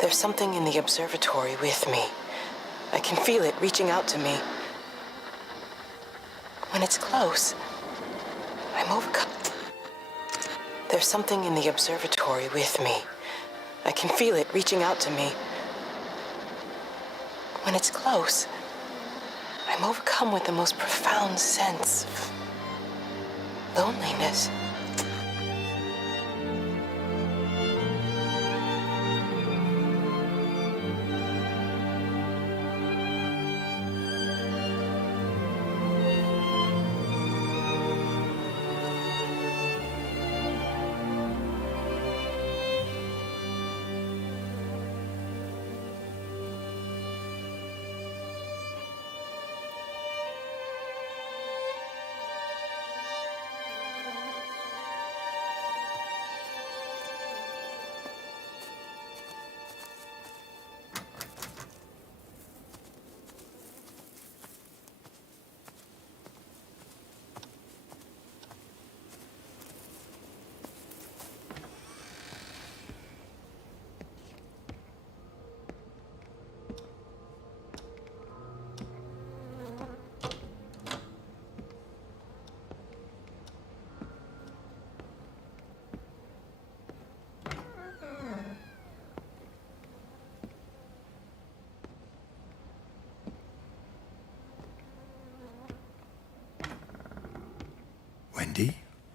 There's something in the observatory with me. I can feel it reaching out to me. When it's close, I'm overcome. There's something in the observatory with me. I can feel it reaching out to me. When it's close, I'm overcome with the most profound sense of loneliness.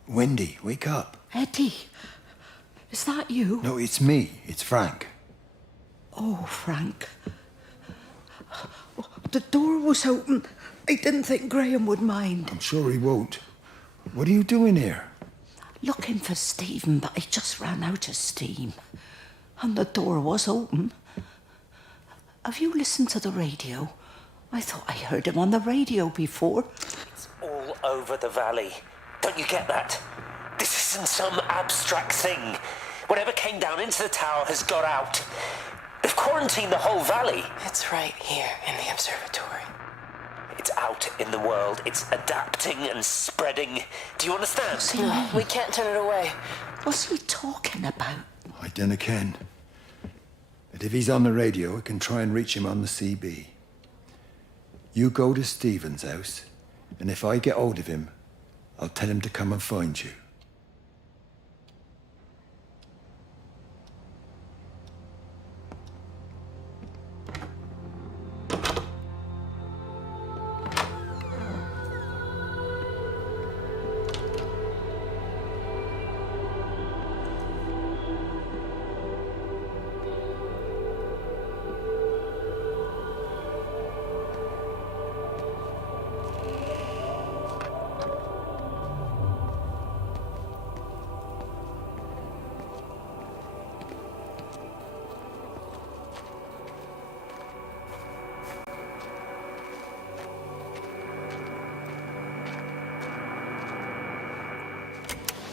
Wendy, wake up. Eddie, is that you? No, it's me. It's Frank. Oh, Frank. The door was open. I didn't think Graham would mind. I'm sure he won't. What are you doing here? Looking for Stephen, but I just ran out of steam. And the door was open. Have you listened to the radio? I thought I heard him on the radio before. It's all over the valley. Don't you get that? This isn't some abstract thing. Whatever came down into the tower has got out. Of course quarantine the whole valley. It's right here in the observatory. It's out in the world. It's adapting and spreading. Do you understand? No, we can't turn it away. What's he talking about? I dunno ken. But if he's on the radio, I can try and reach him on the CB. You go to Stephen's house, and if I get hold of him, I'll tell him to come and find you.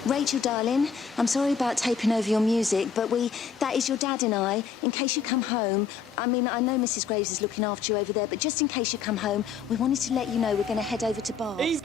Rachel, darling, I'm sorry about taping over your music, but that is your dad and I. In case you come home, I mean, I know Mrs. Graves is looking after you over there, but just in case you come home, we wanted to let you know we're going to head over to Bath.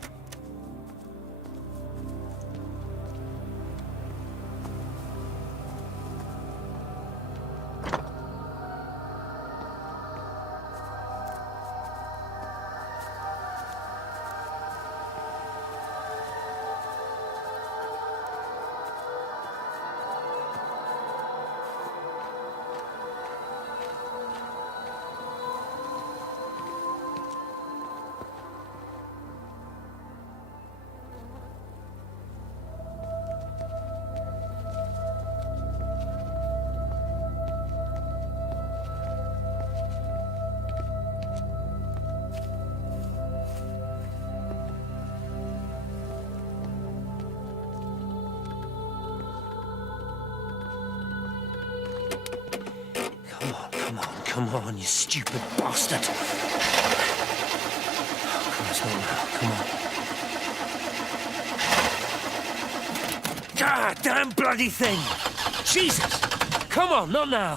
Come on, you stupid bastard. Oh, Christ, not now. Come on. God damn bloody thing! Jesus! Come on, not now!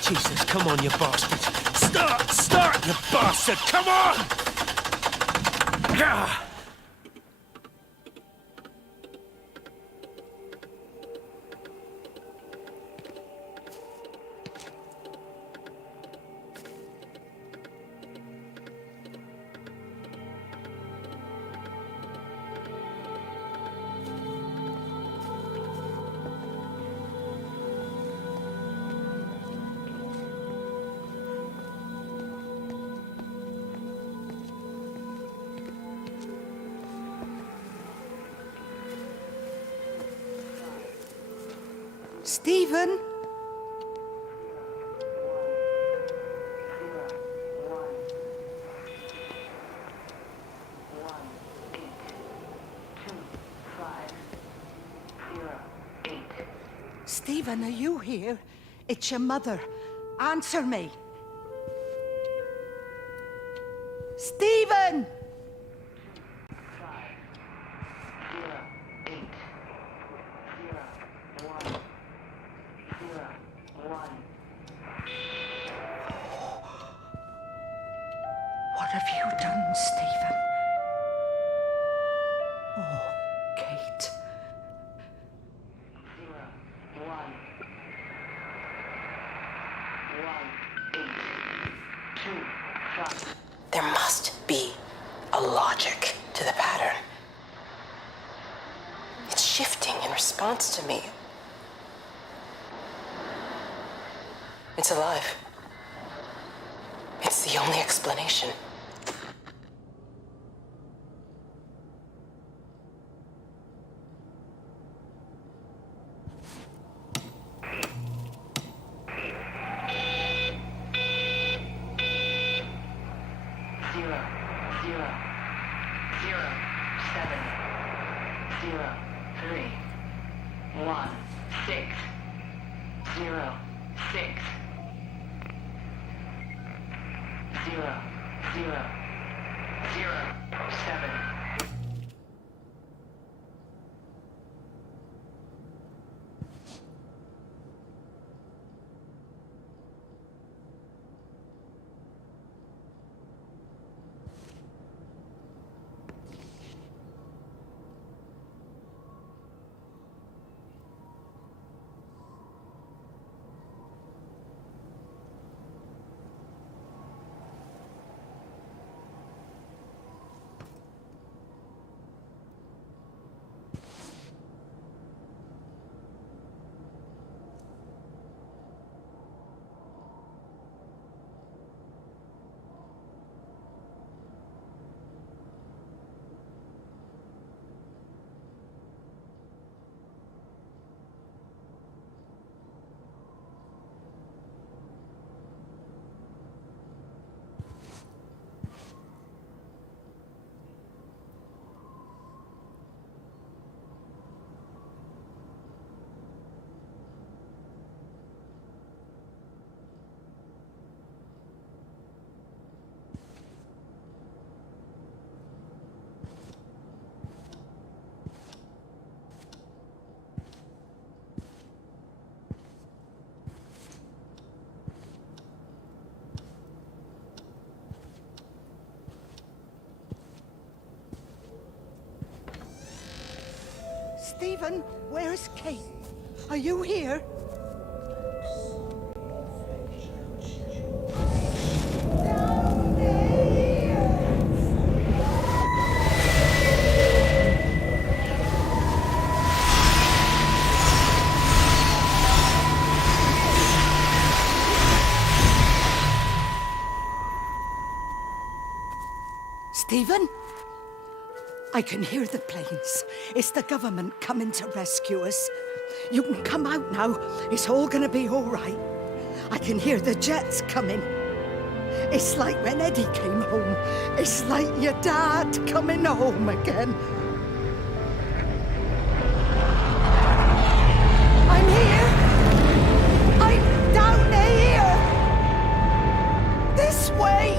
Jesus, come on, you bastard! Start, you bastard! Come on! Ah! Stephen? Stephen, are you here? It's your mother. Answer me. Stephen! What have you done, Stephen? Oh, Kate. There must be a logic to the pattern. It's shifting in response to me. It's alive. It's the only explanation. Stephen, where's Kate? Are you here? Stephen? I can hear the planes. It's the government coming to rescue us. You can come out now. It's all gonna be all right. I can hear the jets coming. It's like when Eddie came home. It's like your dad coming home again. I'm here. I'm down here. This way.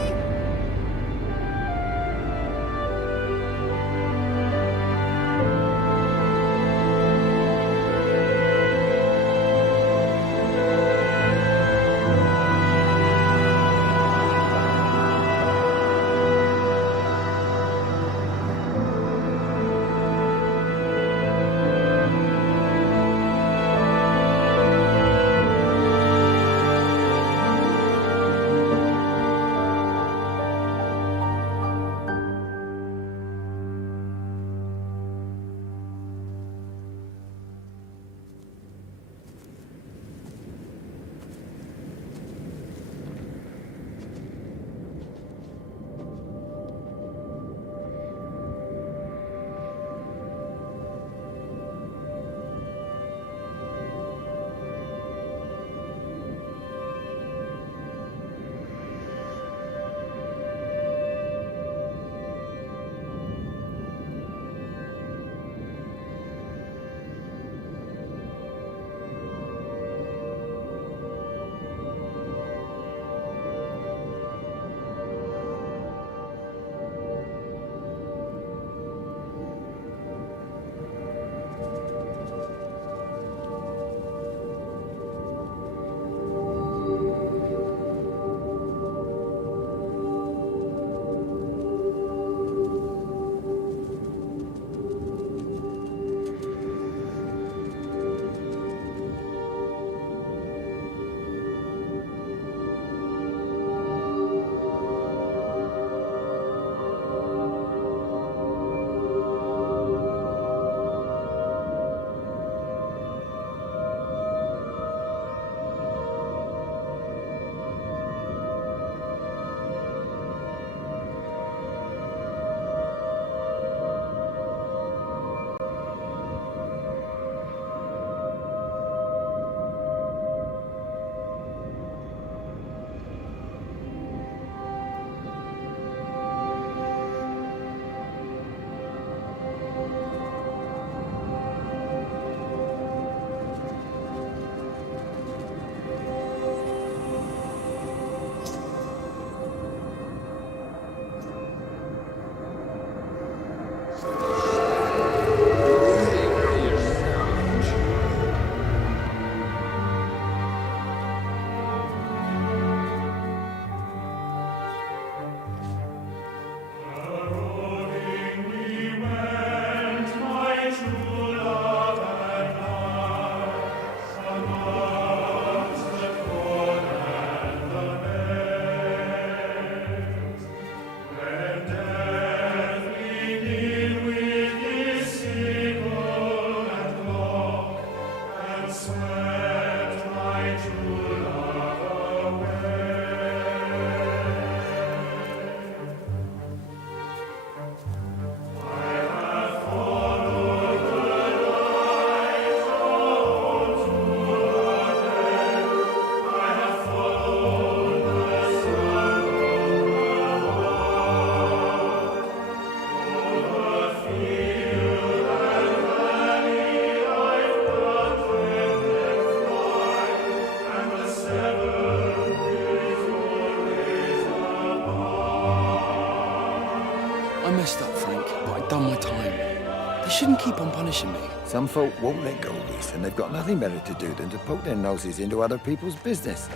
I messed up, Frank, but I'd done my time. They shouldn't keep on punishing me. Some folk won't let go, Reese, and they've got nothing better to do than to poke their noses into other people's business.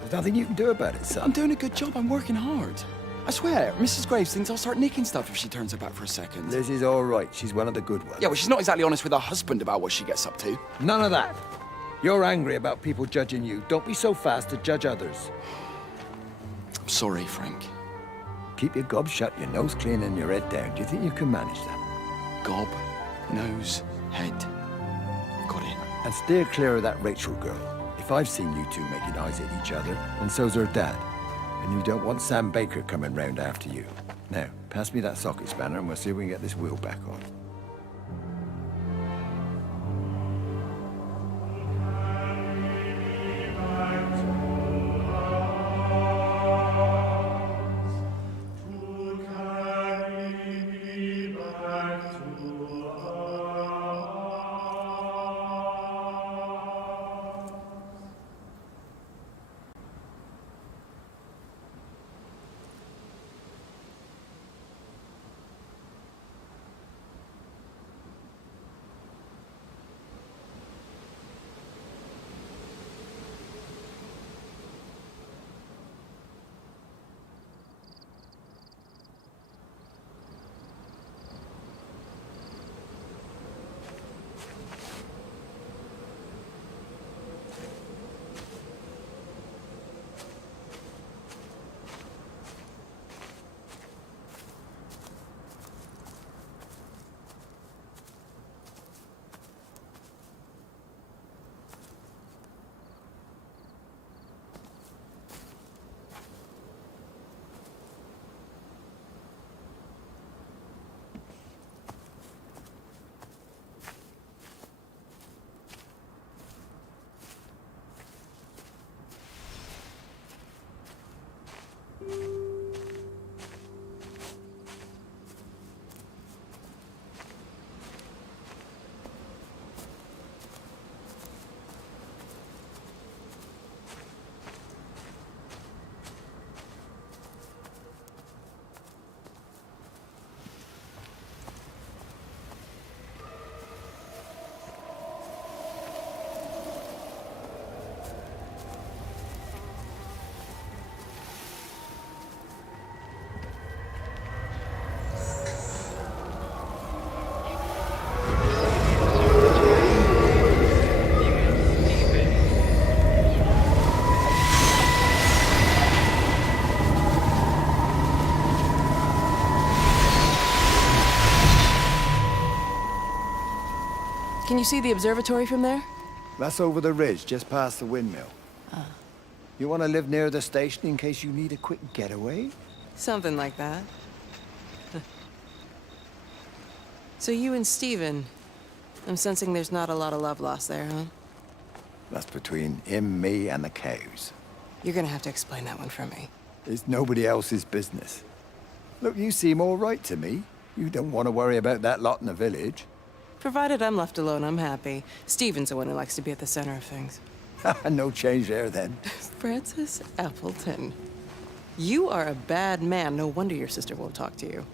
There's nothing you can do about it, son. I'm doing a good job. I'm working hard. I swear, Mrs. Graves thinks I'll start nicking stuff if she turns her back for a second. Liz is all right. She's one of the good ones. Yeah, well, she's not exactly honest with her husband about what she gets up to. None of that. You're angry about people judging you. Don't be so fast to judge others. I'm sorry, Frank. Keep your gob shut, your nose clean, and your head down. Do you think you can manage that? Gob, nose, head. Got it. And steer clear of that Rachel girl. If I've seen you two making eyes at each other, and so's her dad. And you don't want Sam Baker coming round after you. Now, pass me that socket spanner and we'll see if we can get this wheel back on. Can you see the observatory from there? That's over the ridge, just past the windmill. You want to live near the station in case you need a quick getaway? Something like that. So you and Steven, I'm sensing there's not a lot of love lost there, huh? That's between him, me, and the cows. You're gonna have to explain that one for me. It's nobody else's business. Look, you seem all right to me. You don't want to worry about that lot in the village. Provided I'm left alone, I'm happy. Steven's the one who likes to be at the center of things. No change there, then. Francis Appleton. You are a bad man. No wonder your sister won't talk to you.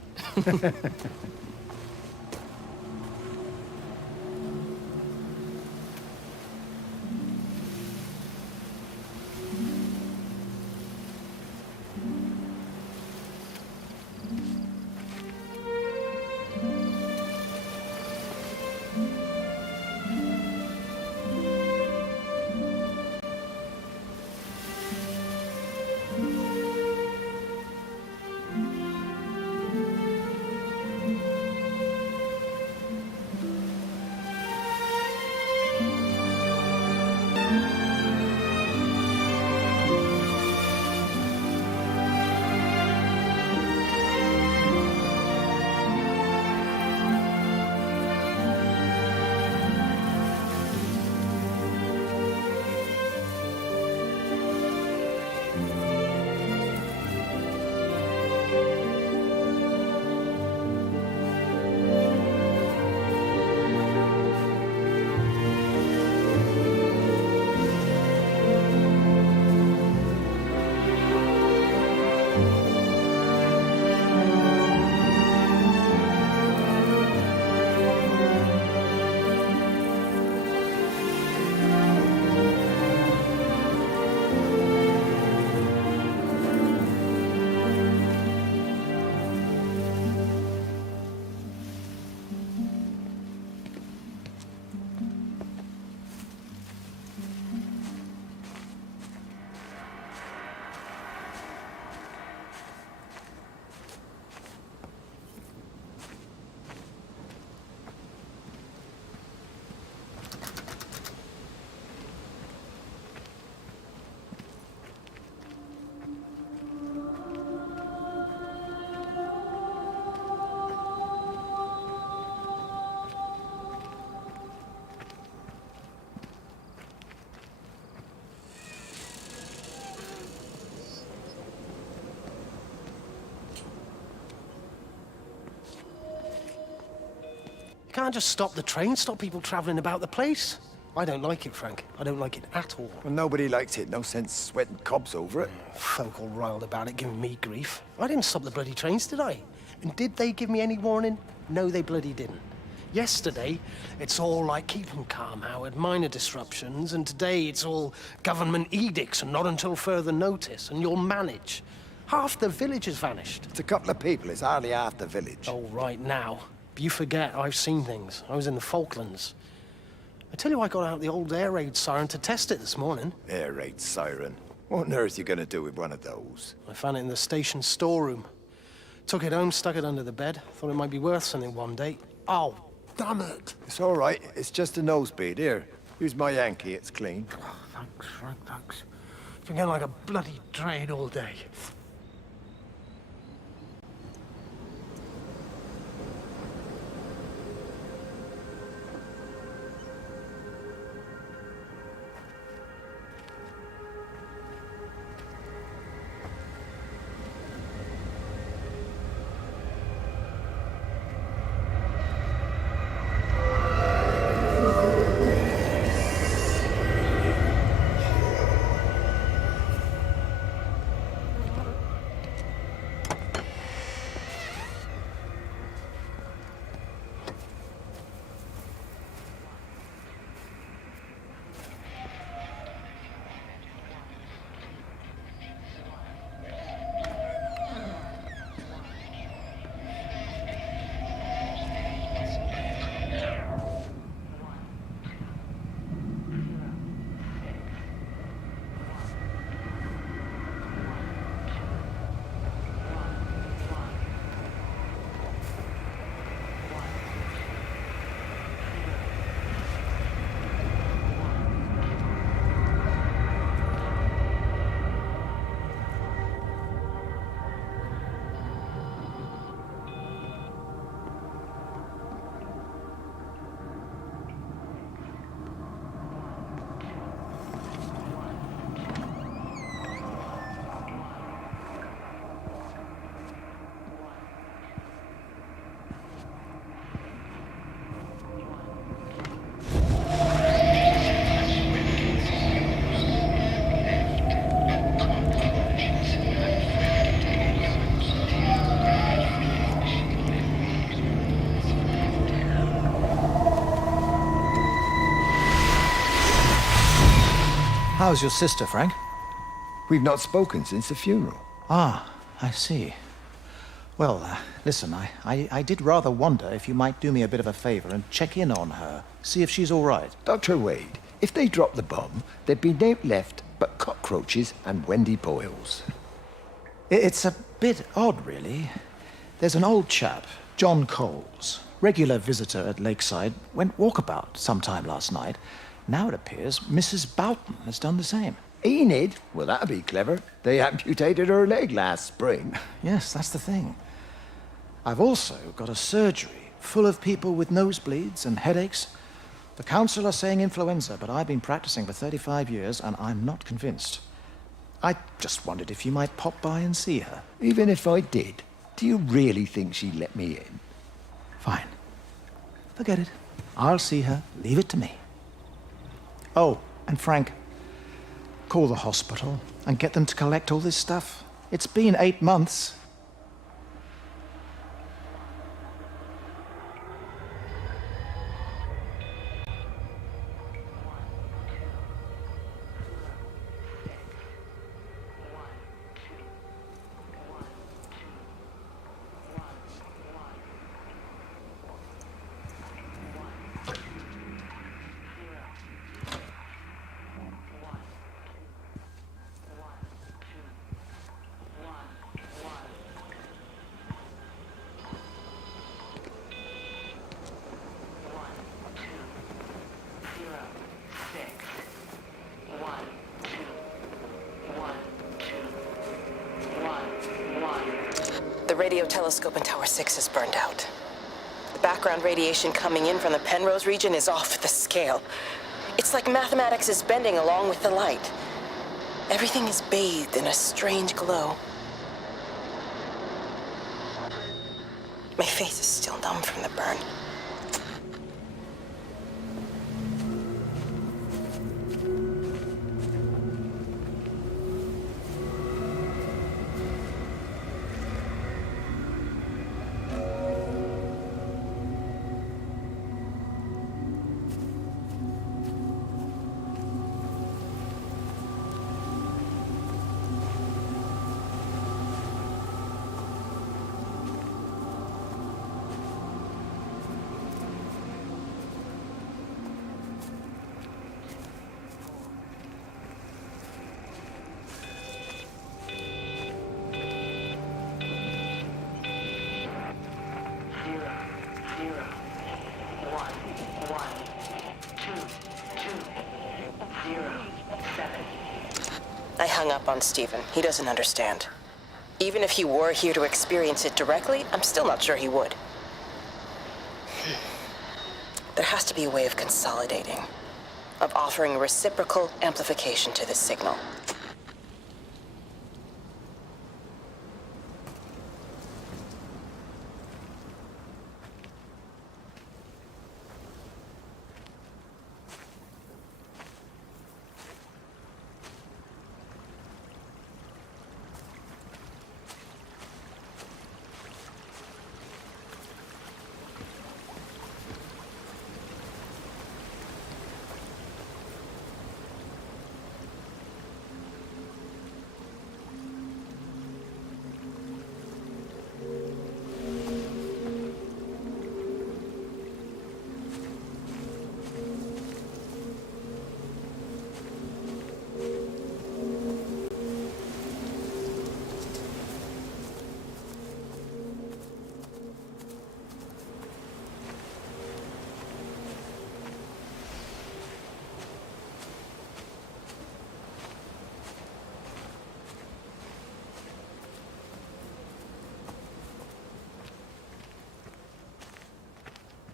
can't just stop the train, stop people travelling about the place. I don't like it, Frank. I don't like it at all. Well, nobody likes it. No sense sweating cobs over it. Folk all riled about it, giving me grief. I didn't stop the bloody trains, did I? And did they give me any warning? No, they bloody didn't. Yesterday, it's all like, keep 'em calm, Howard, minor disruptions, and today it's all government edicts and not until further notice, and you'll manage. Half the village has vanished. It's a couple of people. It's hardly half the village. Oh, right now. But you forget, I've seen things. I was in the Falklands. I tell you, I got out the old air raid siren to test it this morning. Air raid siren. What on earth are you going to do with one of those? I found it in the station storeroom. Took it home, stuck it under the bed. Thought it might be worth something one day. Oh, damn it. It's all right. It's just a nosebleed. Here, use my Yankee. It's clean. Oh, thanks, Frank, thanks. It's been getting like a bloody drain all day. How's your sister, Frank? We've not spoken since the funeral. Ah, I see. Well, listen, I did rather wonder if you might do me a bit of a favor and check in on her, see if she's all right. Dr. Wade, if they dropped the bomb, there'd be no left but cockroaches and Wendy Boyles. It's a bit odd, really. There's an old chap, John Coles, regular visitor at Lakeside, went walkabout sometime last night. Now it appears Mrs. Boughton has done the same. Enid? Well, that'd be clever. They amputated her leg last spring. Yes, that's the thing. I've also got a surgery full of people with nosebleeds and headaches. The council are saying influenza, but I've been practicing for 35 years and I'm not convinced. I just wondered if you might pop by and see her. Even if I did, do you really think she'd let me in? Fine. Forget it. I'll see her. Leave it to me. Oh, and Frank, call the hospital and get them to collect all this stuff. It's been 8 months. The radio telescope in Tower 6 is burned out. The background radiation coming in from the Penrose region is off the scale. It's like mathematics is bending along with the light. Everything is bathed in a strange glow. My face is still numb from the burn. hung up on Stephen. He doesn't understand. Even if he were here to experience it directly, I'm still not sure he would. There has to be a way of consolidating, of offering reciprocal amplification to this signal.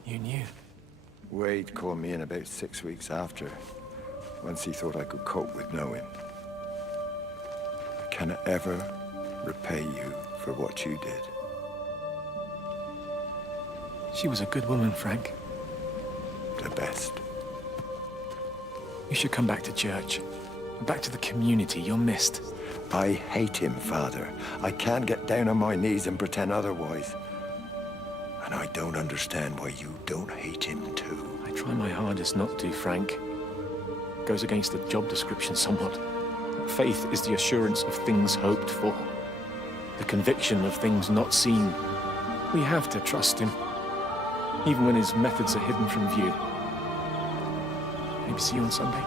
You knew? Wade called me in about 6 weeks after, once he thought I could cope with knowing. I cannot ever repay you for what you did. She was a good woman, Frank. The best. You should come back to church. Back to the community. You're missed. I hate him, Father. I can't get down on my knees and pretend otherwise. And I don't understand why you don't hate him too. I try my hardest not to, Frank. Goes against the job description somewhat. Faith is the assurance of things hoped for. The conviction of things not seen. We have to trust him, even when his methods are hidden from view. Maybe see you on Sunday.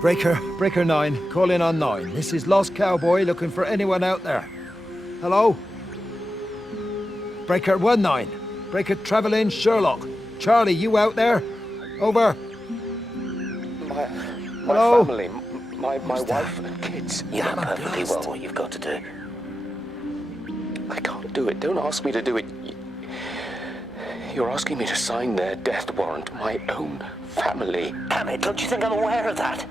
Breaker 9, call in on 9. This is Lost Cowboy looking for anyone out there. Hello? Breaker 19. Breaker Travelin Sherlock. Charlie, you out there? Over. My Hello? family, my wife and kids. You know perfectly well what you've got to do. I can't do it. Don't ask me to do it. You're asking me to sign their death warrant. My own family. Damn it, don't you think I'm aware of that?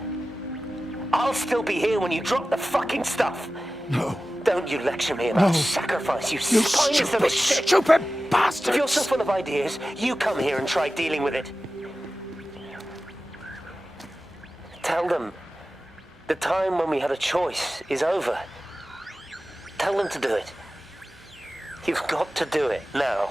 I'll still be here when you drop the fucking stuff. No. Don't you lecture me about No. sacrifice, you You spineless little shit. stupid bastard! If you're so full of ideas, you come here and try dealing with it. Tell them the time when we had a choice is over. Tell them to do it. You've got to do it, now.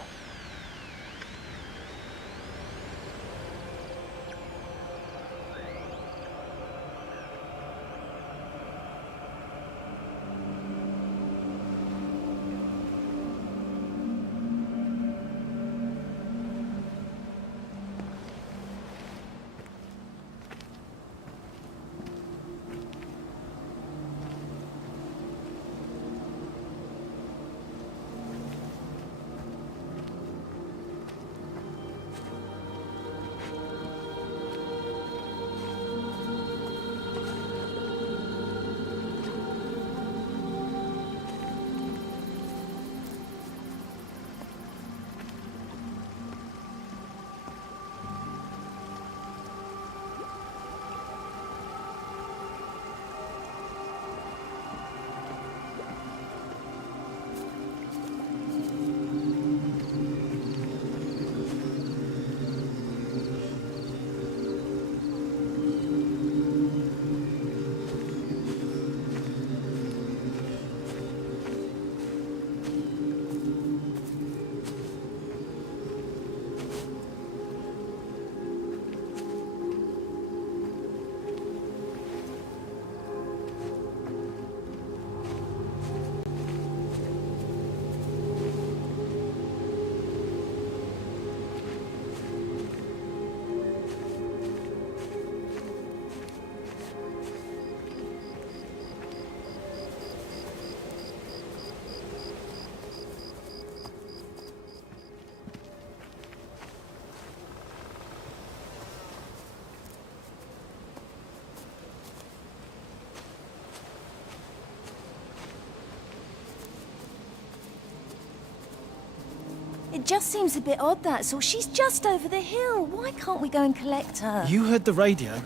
It just seems a bit odd, that's all. She's just over the hill. Why can't we go and collect her? You heard the radio.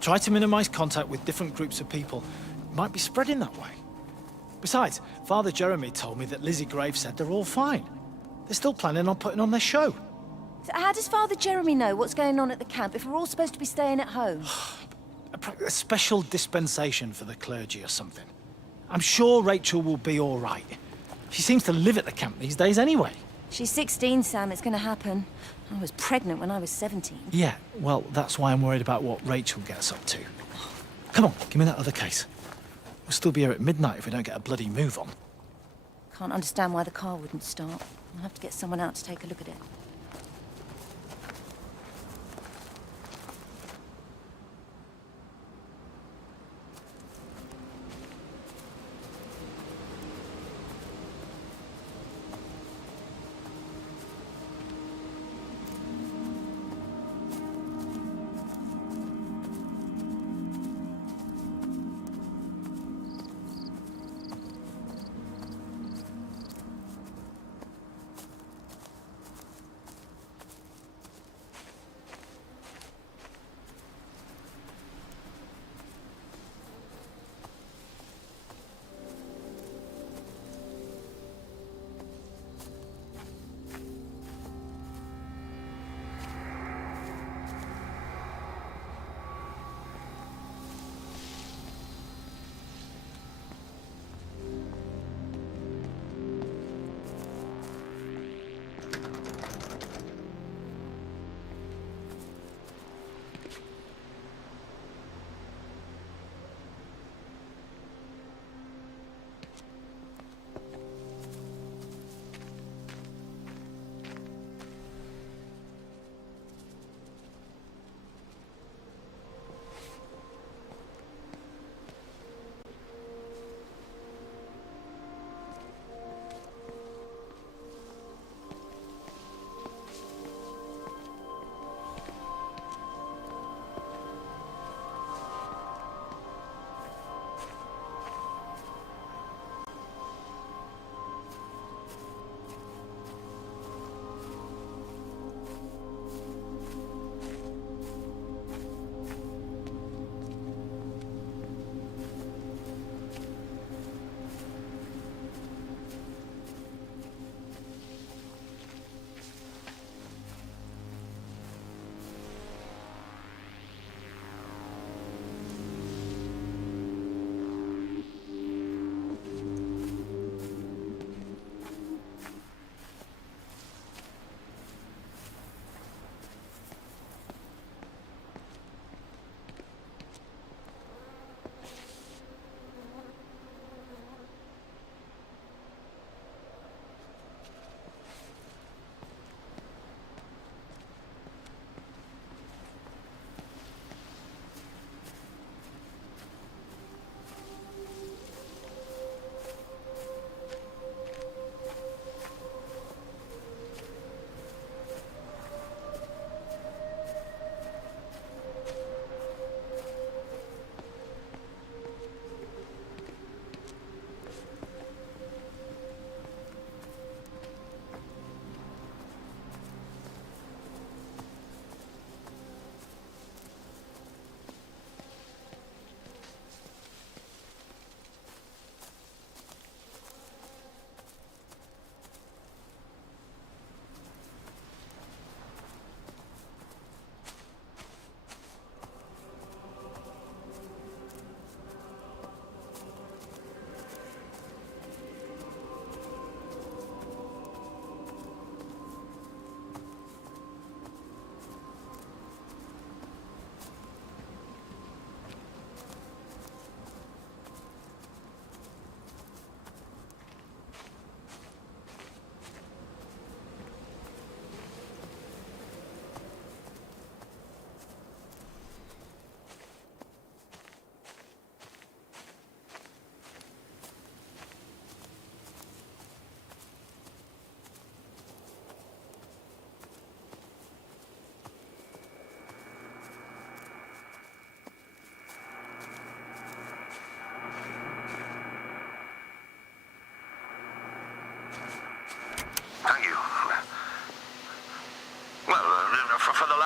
Try to minimize contact with different groups of people. It might be spreading that way. Besides, Father Jeremy told me that Lizzie Graves said they're all fine. They're still planning on putting on their show. So how does Father Jeremy know what's going on at the camp if we're all supposed to be staying at home? A special dispensation for the clergy or something. I'm sure Rachel will be all right. She seems to live at the camp these days anyway. She's 16, Sam. It's going to happen. I was pregnant when I was 17. Yeah, well, that's why I'm worried about what Rachel gets up to. Come on, give me that other case. We'll still be here at midnight if we don't get a bloody move on. Can't understand why the car wouldn't start. I'll have to get someone out to take a look at it.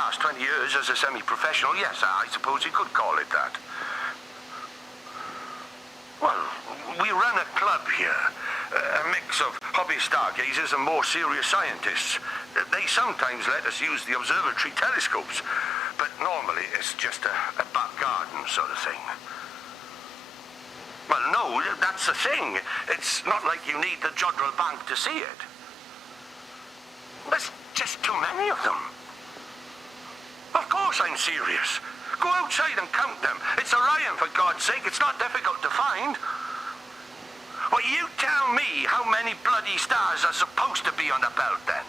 last 20 years as a semi-professional, yes, I suppose you could call it that. Well, we run a club here. A mix of hobby stargazers and more serious scientists. They sometimes let us use the observatory telescopes, but normally it's just a back garden sort of thing. Well, no, that's the thing. It's not like you need the Jodrell Bank to see it. There's just too many of them. Of course I'm serious. Go outside and count them. It's Orion, for God's sake. It's not difficult to find. Well, you tell me how many bloody stars are supposed to be on the belt, then.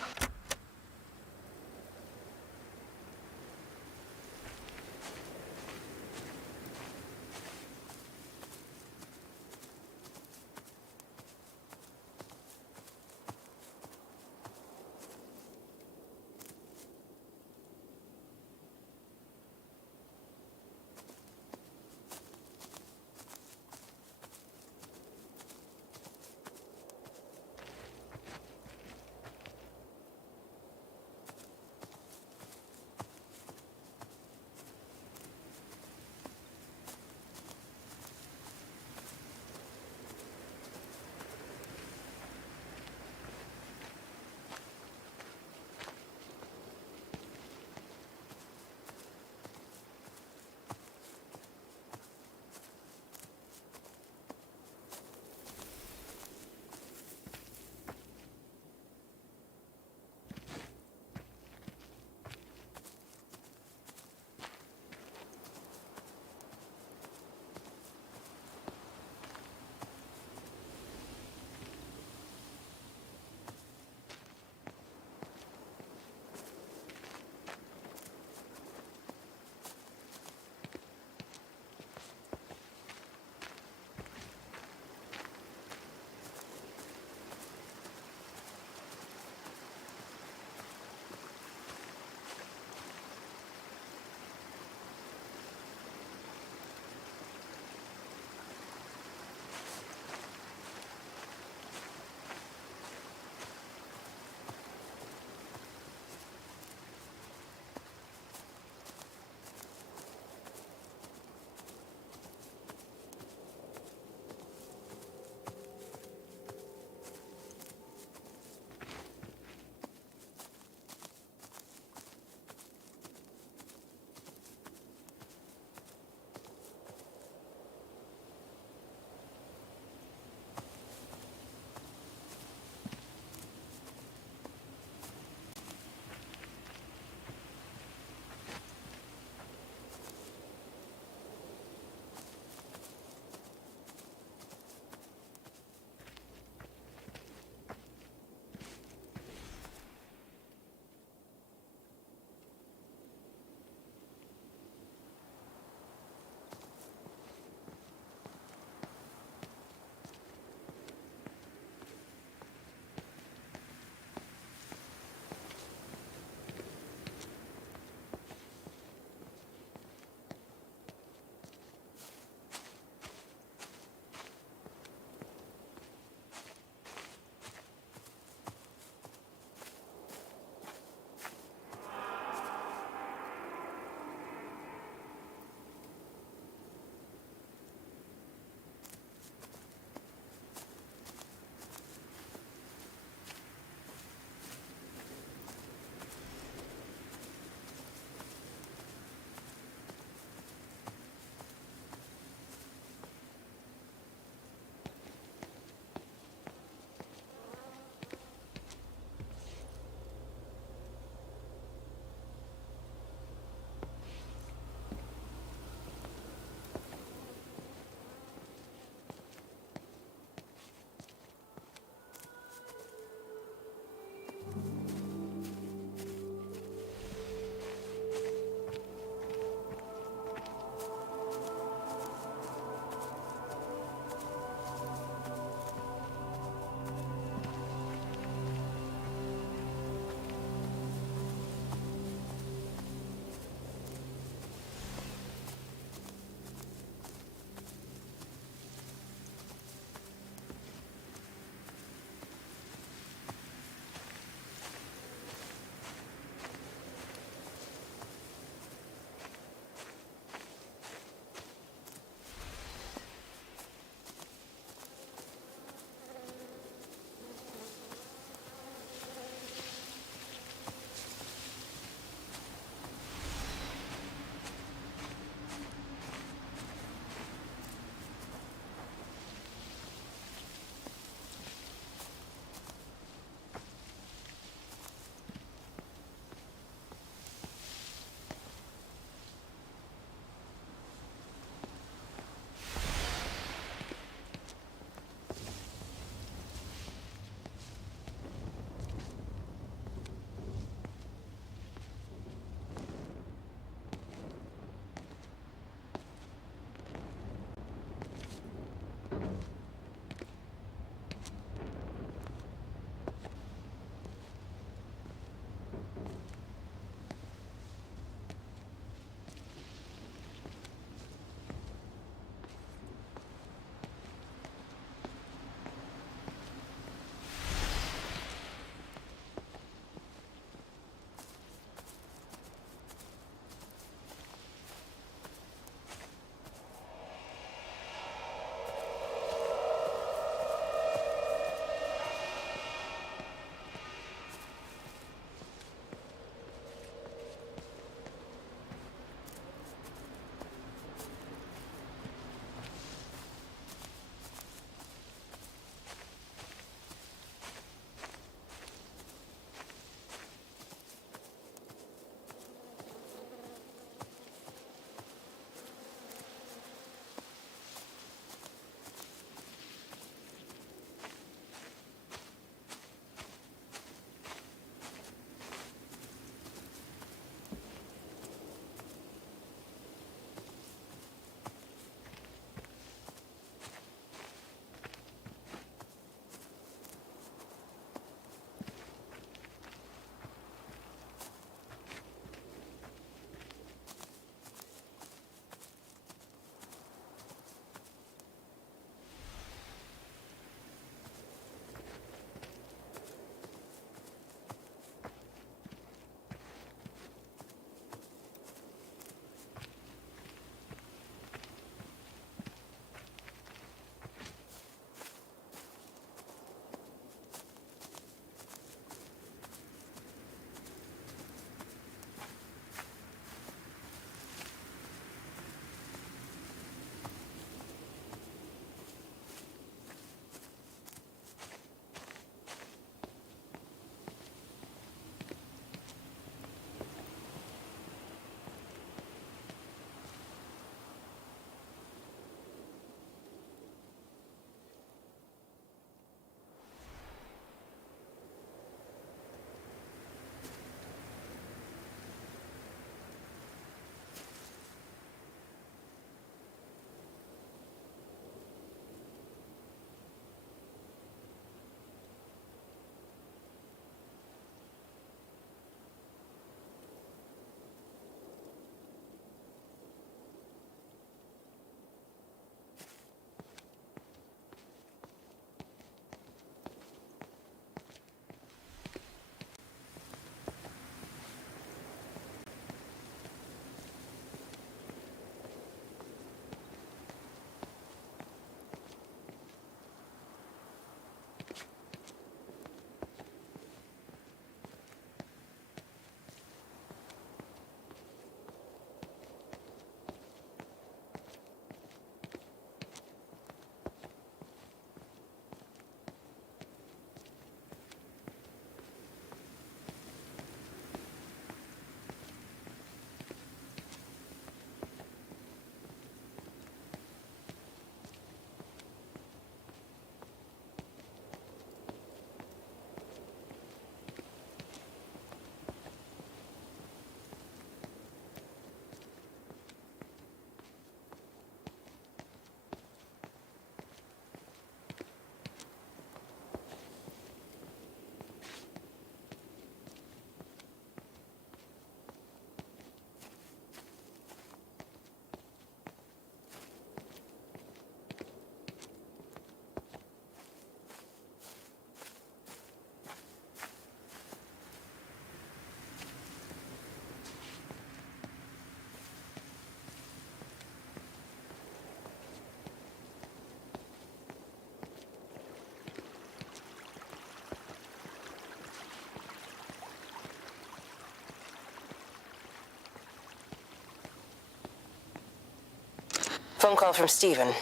Phone call from Stephen.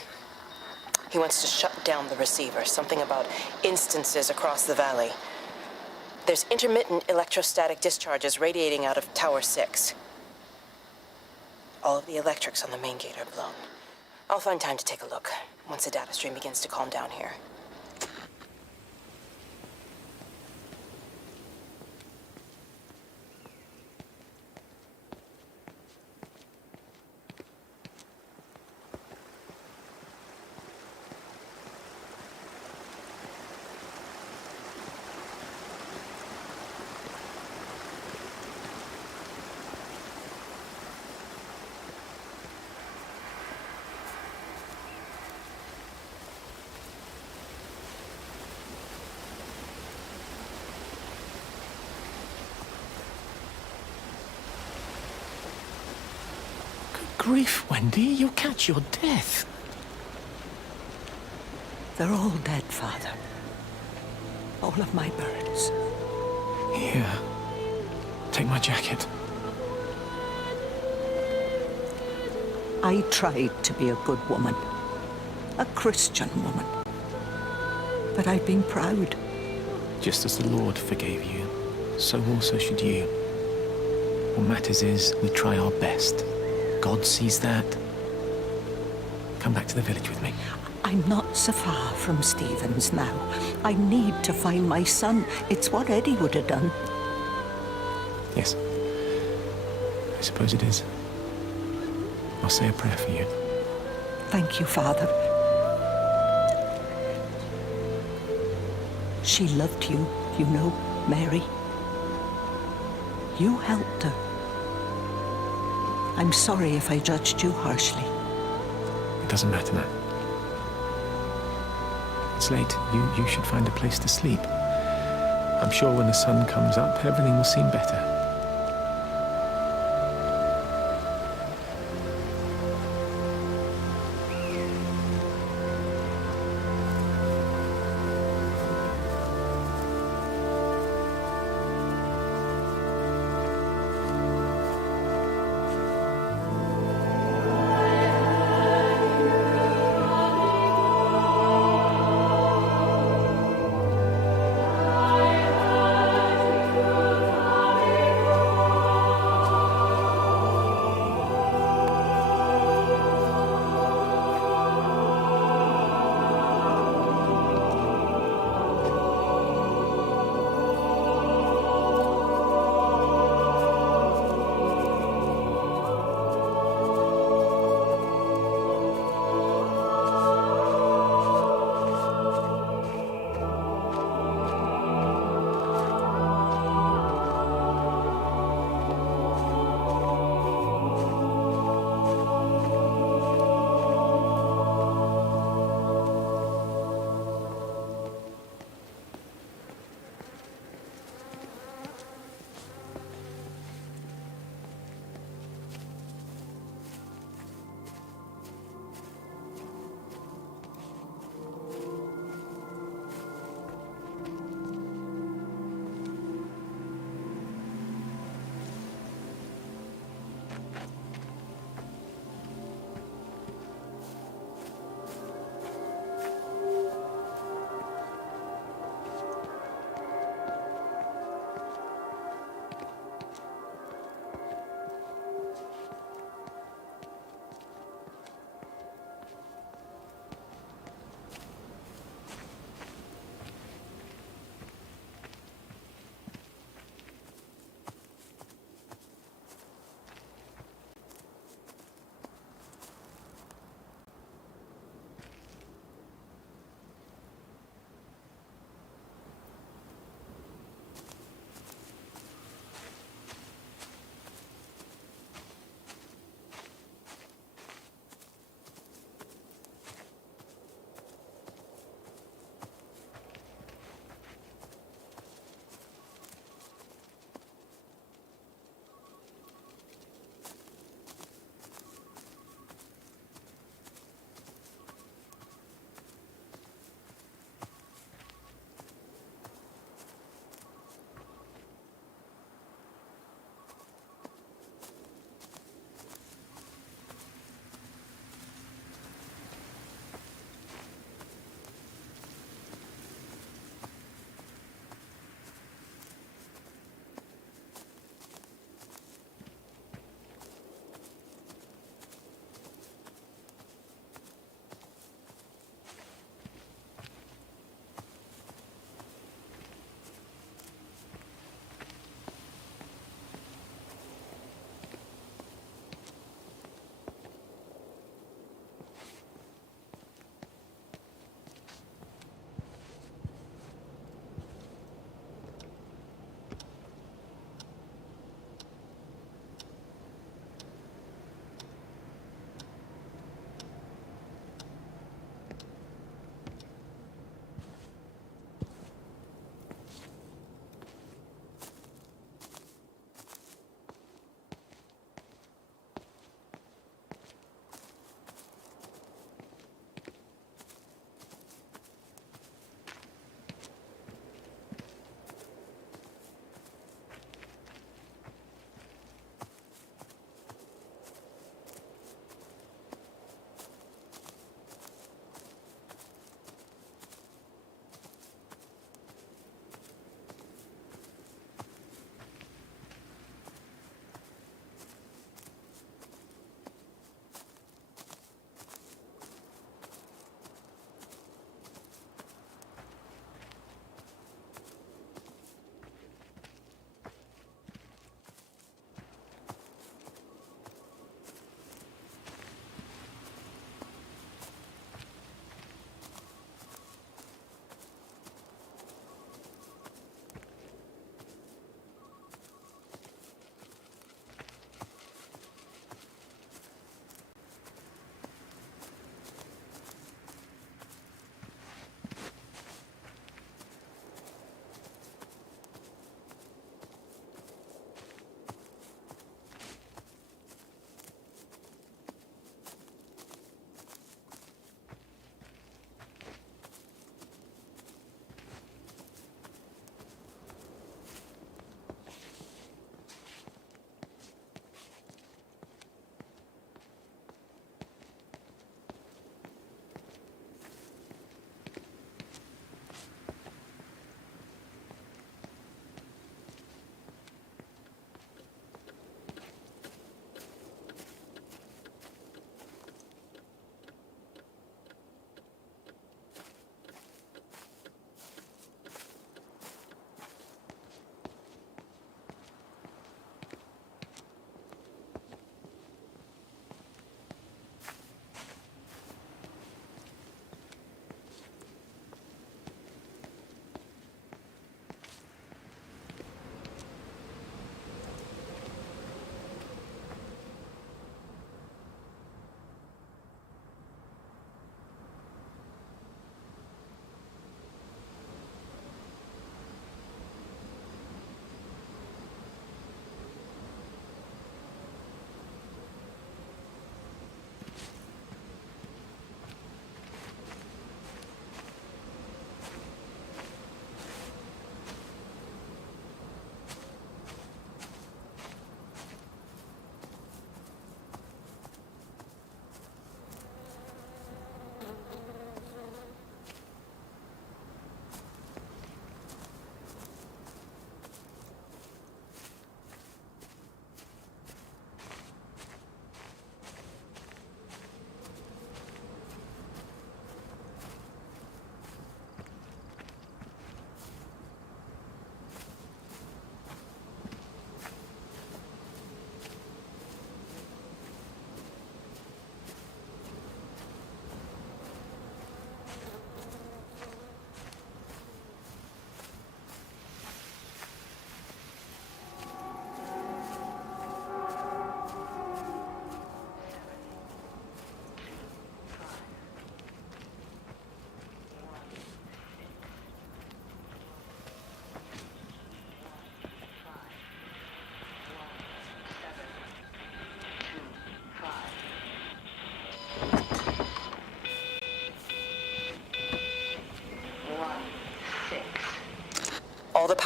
He wants to shut down the receiver. Something about instances across the valley. There's intermittent electrostatic discharges radiating out of Tower 6. All of the electrics on the main gate are blown. I'll find time to take a look once the data stream begins to calm down here. grief, Wendy. You'll catch your death. They're all dead, Father. All of my birds. Here. Take my jacket. I tried to be a good woman. A Christian woman. But I've been proud. Just as the Lord forgave you, so also should you. What matters is we try our best. God sees that. Come back to the village with me. I'm not so far from Stevens now. I need to find my son. It's what Eddie would have done. Yes. I suppose it is. I'll say a prayer for you. Thank you, Father. She loved you, you know, Mary. You helped her. I'm sorry if I judged you harshly. It doesn't matter now. It's late. You should find a place to sleep. I'm sure when the sun comes up, everything will seem better.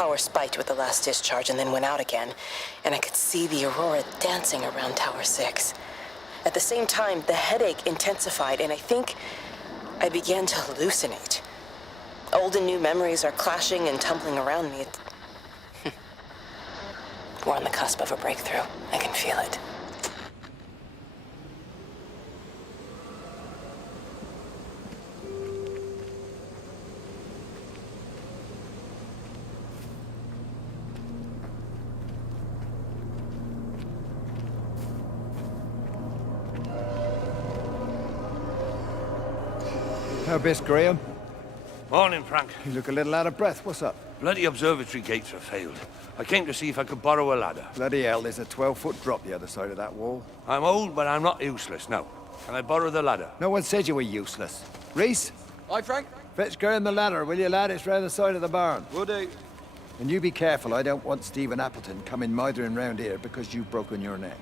power spiked with the last discharge and then went out again, and I could see the aurora dancing around Tower 6. At the same time, the headache intensified, and I think I began to hallucinate. Old and new memories are clashing and tumbling around me. We're on the cusp of a breakthrough. I can feel it. How best, Graham? Morning, Frank. You look a little out of breath. What's up? Bloody observatory gates have failed. I came to see if I could borrow a ladder. Bloody hell, there's a 12-foot drop the other side of that wall. I'm old, but I'm not useless, no. Can I borrow the ladder? No one said you were useless. Reese? Hi, Frank. Fetch Graham the ladder, will you, lad? It's round the side of the barn. Will do. And you be careful. I don't want Stephen Appleton coming mithering round here because you've broken your neck.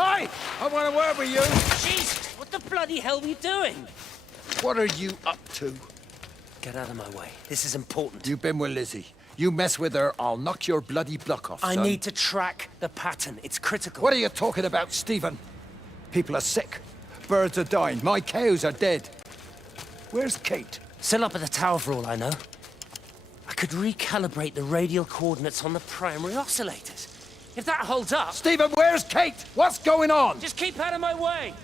Hi! I want to word with you. Jesus, what the bloody hell are you doing? What are you up to? Get out of my way. This is important. You've been with Lizzie. You mess with her, I'll knock your bloody block off, I son. need to track the pattern. It's critical. What are you talking about, Stephen? People are sick. Birds are dying. My cows are dead. Where's Kate? Still up at the tower for all I know. I could recalibrate the radial coordinates on the primary oscillators. If that holds up... Stephen, where's Kate? What's going on? Just keep out of my way!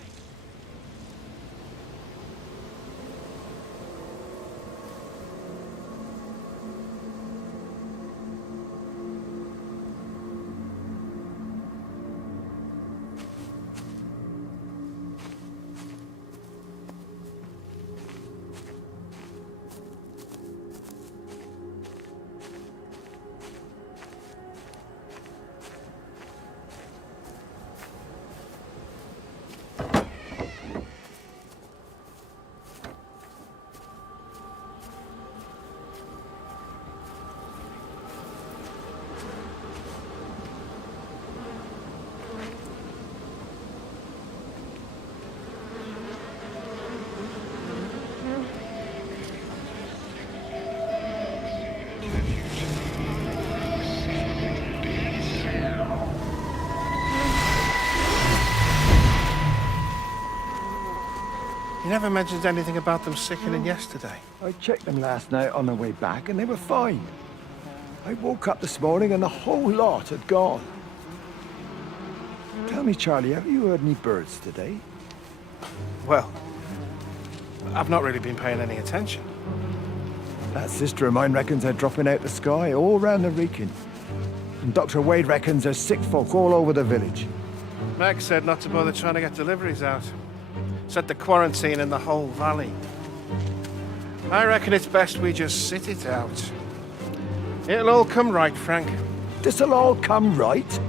You never mentioned anything about them sickening yesterday. I checked them last night on the way back, and they were fine. I woke up this morning, and the whole lot had gone. Tell me, Charlie, have you heard any birds today? Well, I've not really been paying any attention. That sister of mine reckons they're dropping out the sky all round the Wrekin. And Dr. Wade reckons there's sick folk all over the village. Meg said not to bother trying to get deliveries out. Said the quarantine in the whole valley. I reckon it's best we just sit it out. It'll all come right, Frank. This'll all come right?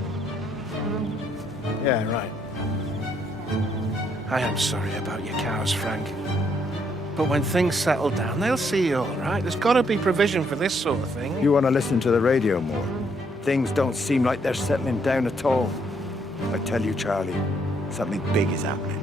Yeah, right. I am sorry about your cows, Frank. But when things settle down, they'll see you all right. There's got to be provision for this sort of thing. You want to listen to the radio more? Things don't seem like they're settling down at all. I tell you, Charlie, something big is happening.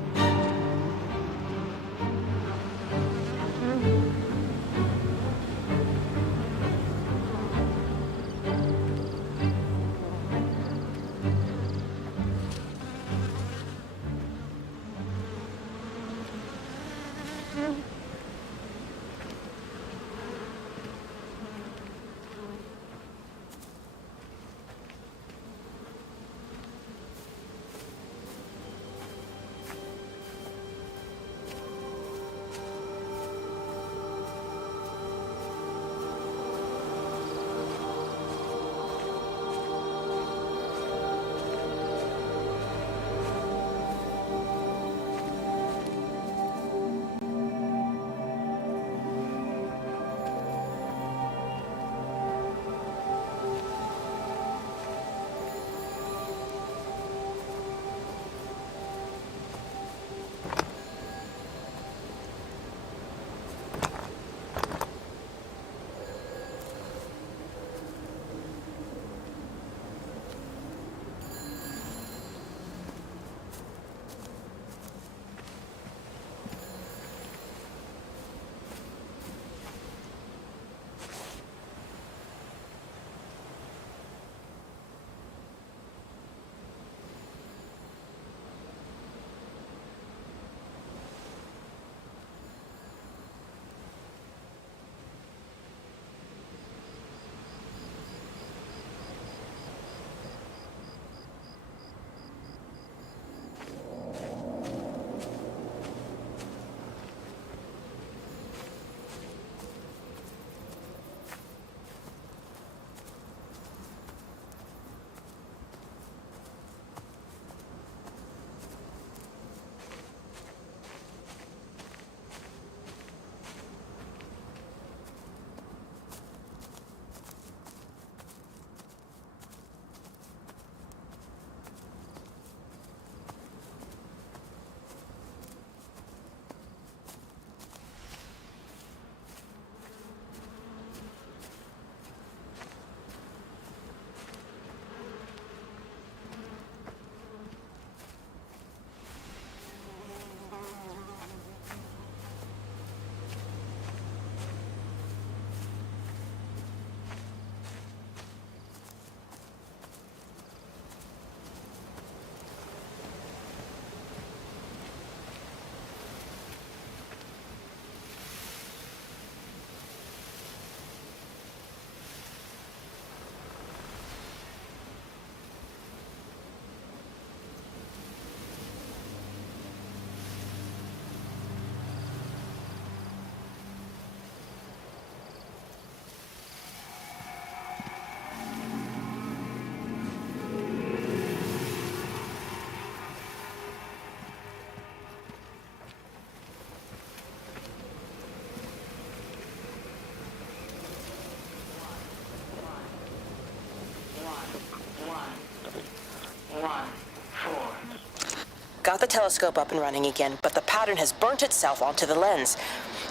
telescope up and running again, but the pattern has burnt itself onto the lens.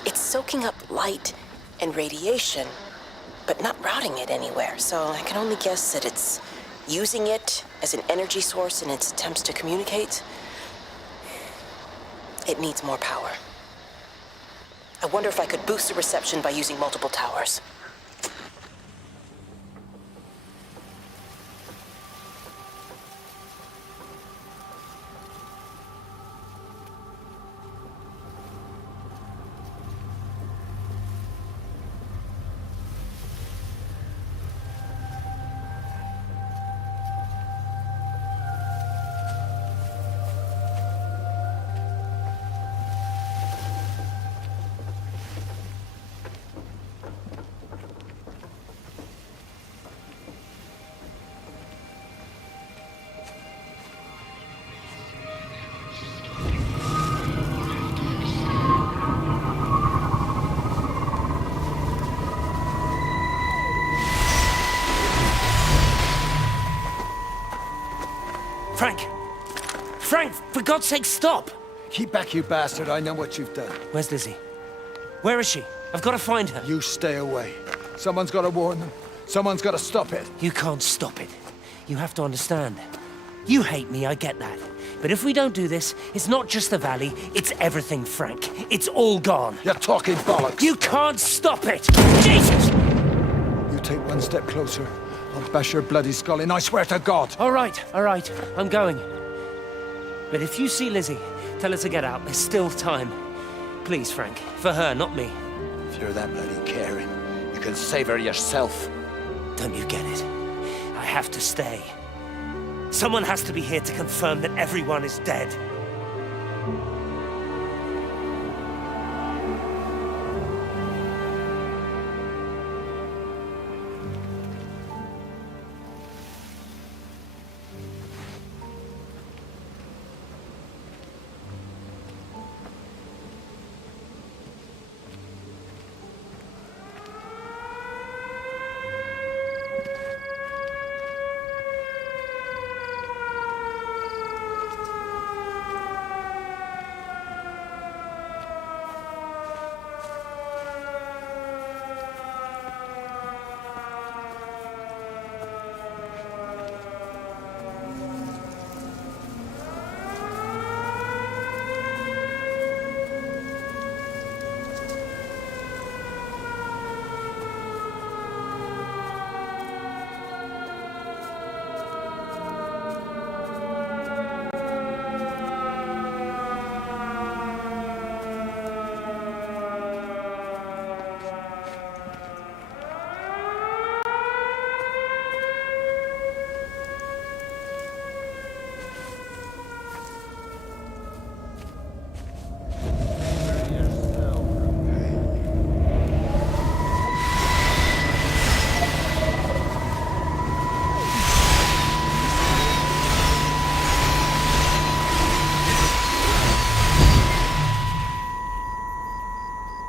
It's soaking up light and radiation, but not routing it anywhere, so I can only guess that it's using it as an energy source in its attempts to communicate. It needs more power. I wonder if I could boost the reception by using multiple towers. Frank! Frank, for God's sake, stop! Keep back, you bastard. I know what you've done. Where's Lizzie? Where is she? I've got to find her. You stay away. Someone's got to warn them. Someone's got to stop it. You can't stop it. You have to understand. You hate me, I get that. But if we don't do this, it's not just the valley, it's everything, Frank. It's all gone. You're talking bollocks. You can't stop it! Jesus! You take one step closer, I'll bash your bloody skull in, I swear to God. All right, I'm going. But if you see Lizzie, tell her to get out. There's still time. Please, Frank. For her, not me. If you're that bloody caring, you can save her yourself. Don't you get it? I have to stay. Someone has to be here to confirm that everyone is dead.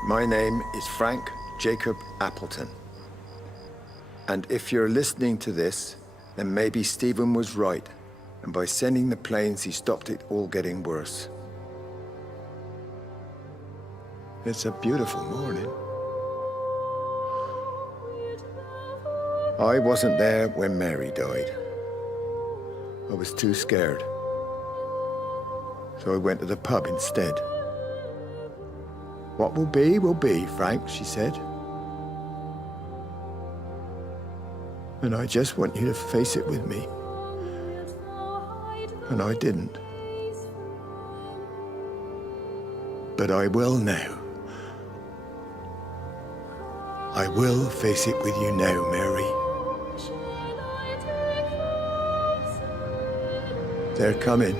My name is Frank Jacob Appleton. And if you're listening to this, then maybe Stephen was right. And by sending the planes, he stopped it all getting worse. It's a beautiful morning. I wasn't there when Mary died. I was too scared. So I went to the pub instead. What will be, Frank, she said. And I just want you to face it with me. And I didn't. But I will now. I will face it with you now, Mary. They're coming.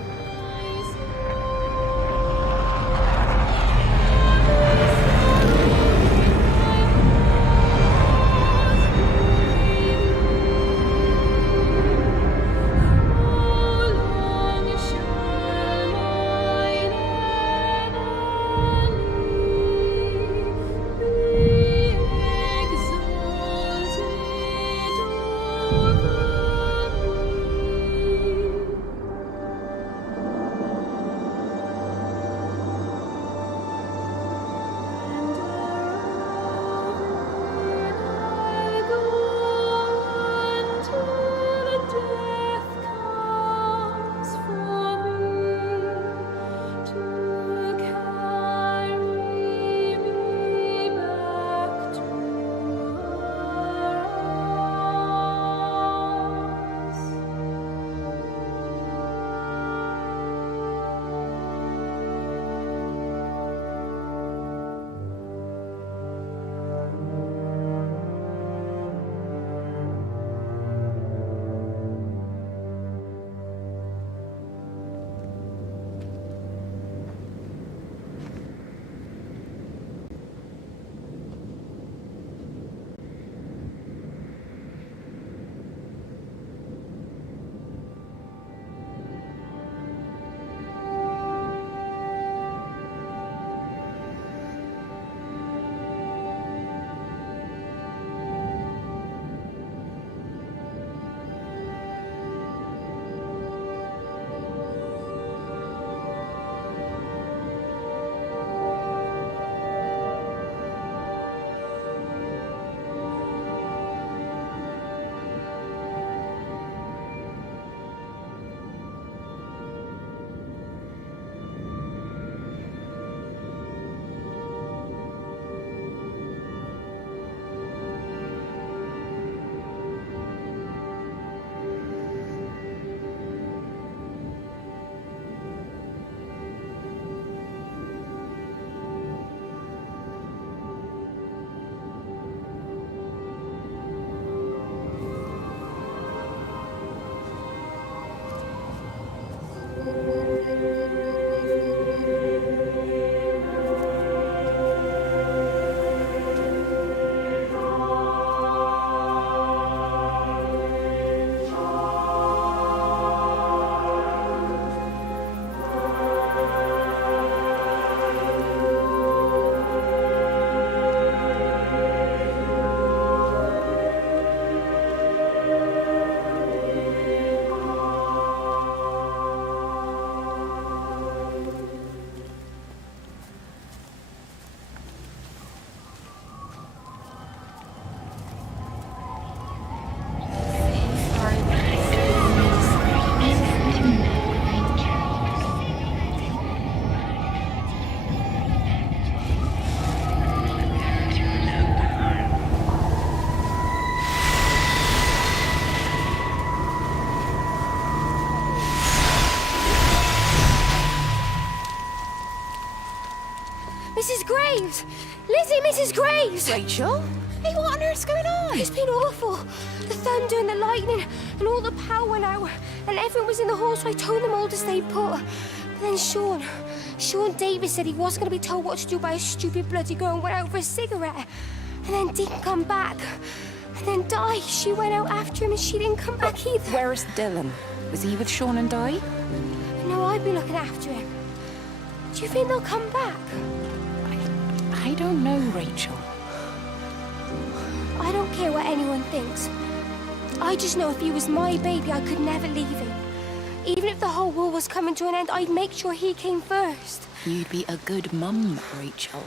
Mrs. Graves! Lizzie, Mrs. Graves! Rachel? Hey, what on earth's going on? It's been awful. The thunder and the lightning and all the power went out. And everyone was in the hall, so I told them all to stay put. But then Sean Davis said he wasn't going to be told what to do by a stupid bloody girl and went out for a cigarette. And then didn't come back. And then Di, she went out after him and she didn't come back either. Where's Dylan? Was he with Sean and Di? No, I've been looking after him. Do you think they'll come back? I don't know, Rachel. I don't care what anyone thinks. I just know if he was my baby, I could never leave him. Even if the whole world was coming to an end, I'd make sure he came first. You'd be a good mum, Rachel.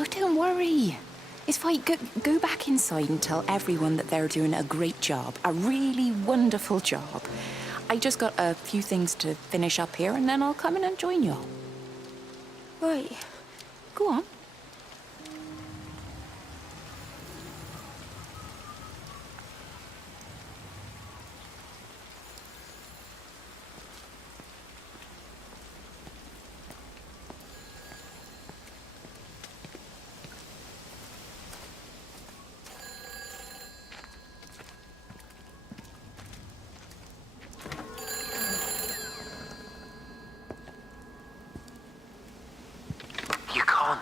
Oh, don't worry. It's fine. Go back inside and tell everyone that they're doing a great job. A really wonderful job. I just got a few things to finish up here, and then I'll come in and join you all. Right. Go on.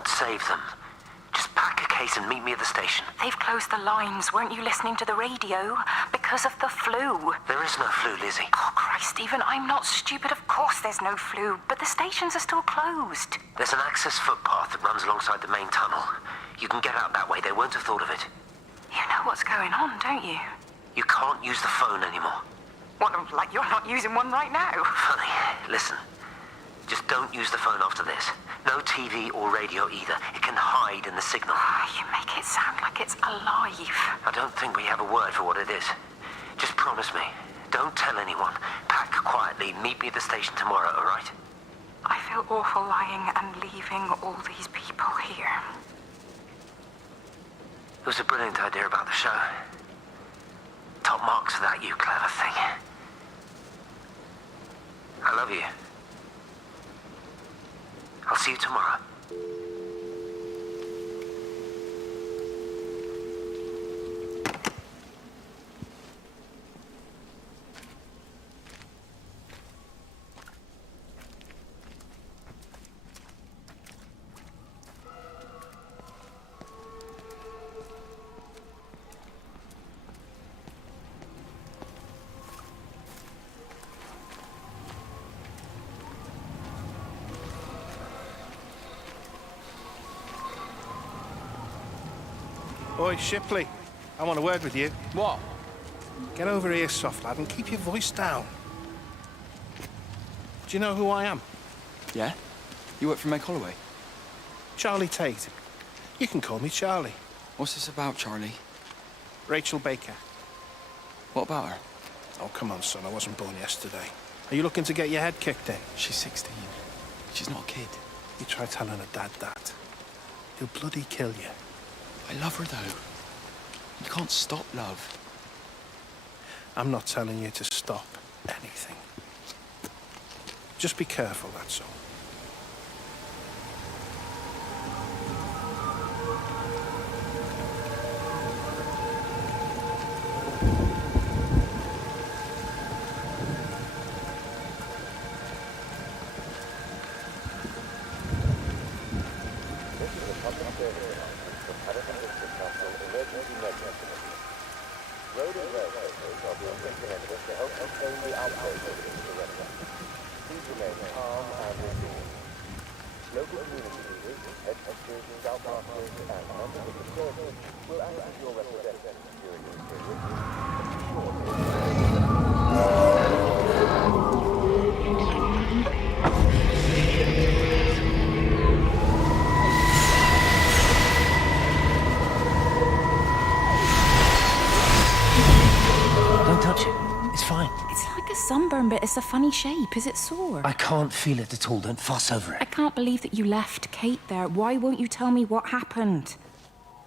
Save them. Just pack a case and meet me at the station. They've closed the lines. Weren't you listening to the radio? Because of the flu. There is no flu, Lizzie. Oh, Christ, Stephen, I'm not stupid. Of course there's no flu. But the stations are still closed. There's an access footpath that runs alongside the main tunnel. You can get out that way. They won't have thought of it. You know what's going on, don't you? You can't use the phone anymore. What, like you're not using one right now? Funny. Listen. Just don't use the phone after this. No TV or radio either. It can hide in the signal. You make it sound like it's alive. I don't think we have a word for what it is. Just promise me. Don't tell anyone. Pack quietly. Meet me at the station tomorrow, all right? I feel awful lying and leaving all these people here. It was a brilliant idea about the show. Top marks for that, you clever thing. I love you. I'll see you tomorrow. Oi, Shipley, I want a word with you. What? Get over here, soft lad, and keep your voice down. Do you know who I am? Yeah? You work for Meg Holloway? Charlie Tate. You can call me Charlie. What's this about, Charlie? Rachel Baker. What about her? Oh, come on, son, I wasn't born yesterday. Are you looking to get your head kicked in? She's 16. She's not a kid. You try telling her dad that. He'll bloody kill you. I love her, though. You can't stop love. I'm not telling you to stop anything. Just be careful, that's all. Road and rail closures are being implemented to help contain the outbreak of influenza. Please remain calm and resilient. Local community leaders, head teachers, scoutmasters, and members of the service will act as your representatives during this period. Don't touch it. It's fine. It's like a sunburn, but it's a funny shape. Is it sore? I can't feel it at all. Don't fuss over I it. can't believe that you left Kate there. Why won't you tell me what happened?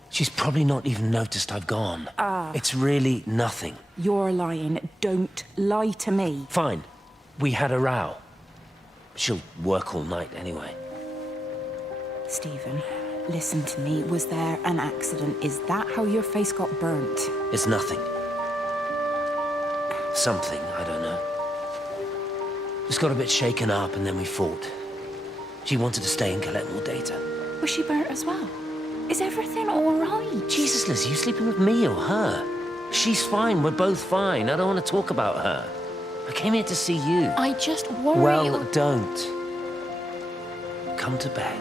She's probably not even noticed I've gone. It's really nothing. You're lying. Don't lie to me. Fine. We had a row. She'll work all night anyway. Stephen, listen to me. Was there an accident? Is that how your face got burnt? It's nothing. Something, I don't know. Just got a bit shaken up and then we fought. She wanted to stay and collect more data. Was she burnt as well? Is everything all right? Jesus, Liz, are you sleeping with me or her? She's fine, we're both fine. I don't want to talk about her. I came here to see you. I just worry... Well, don't. Come to bed.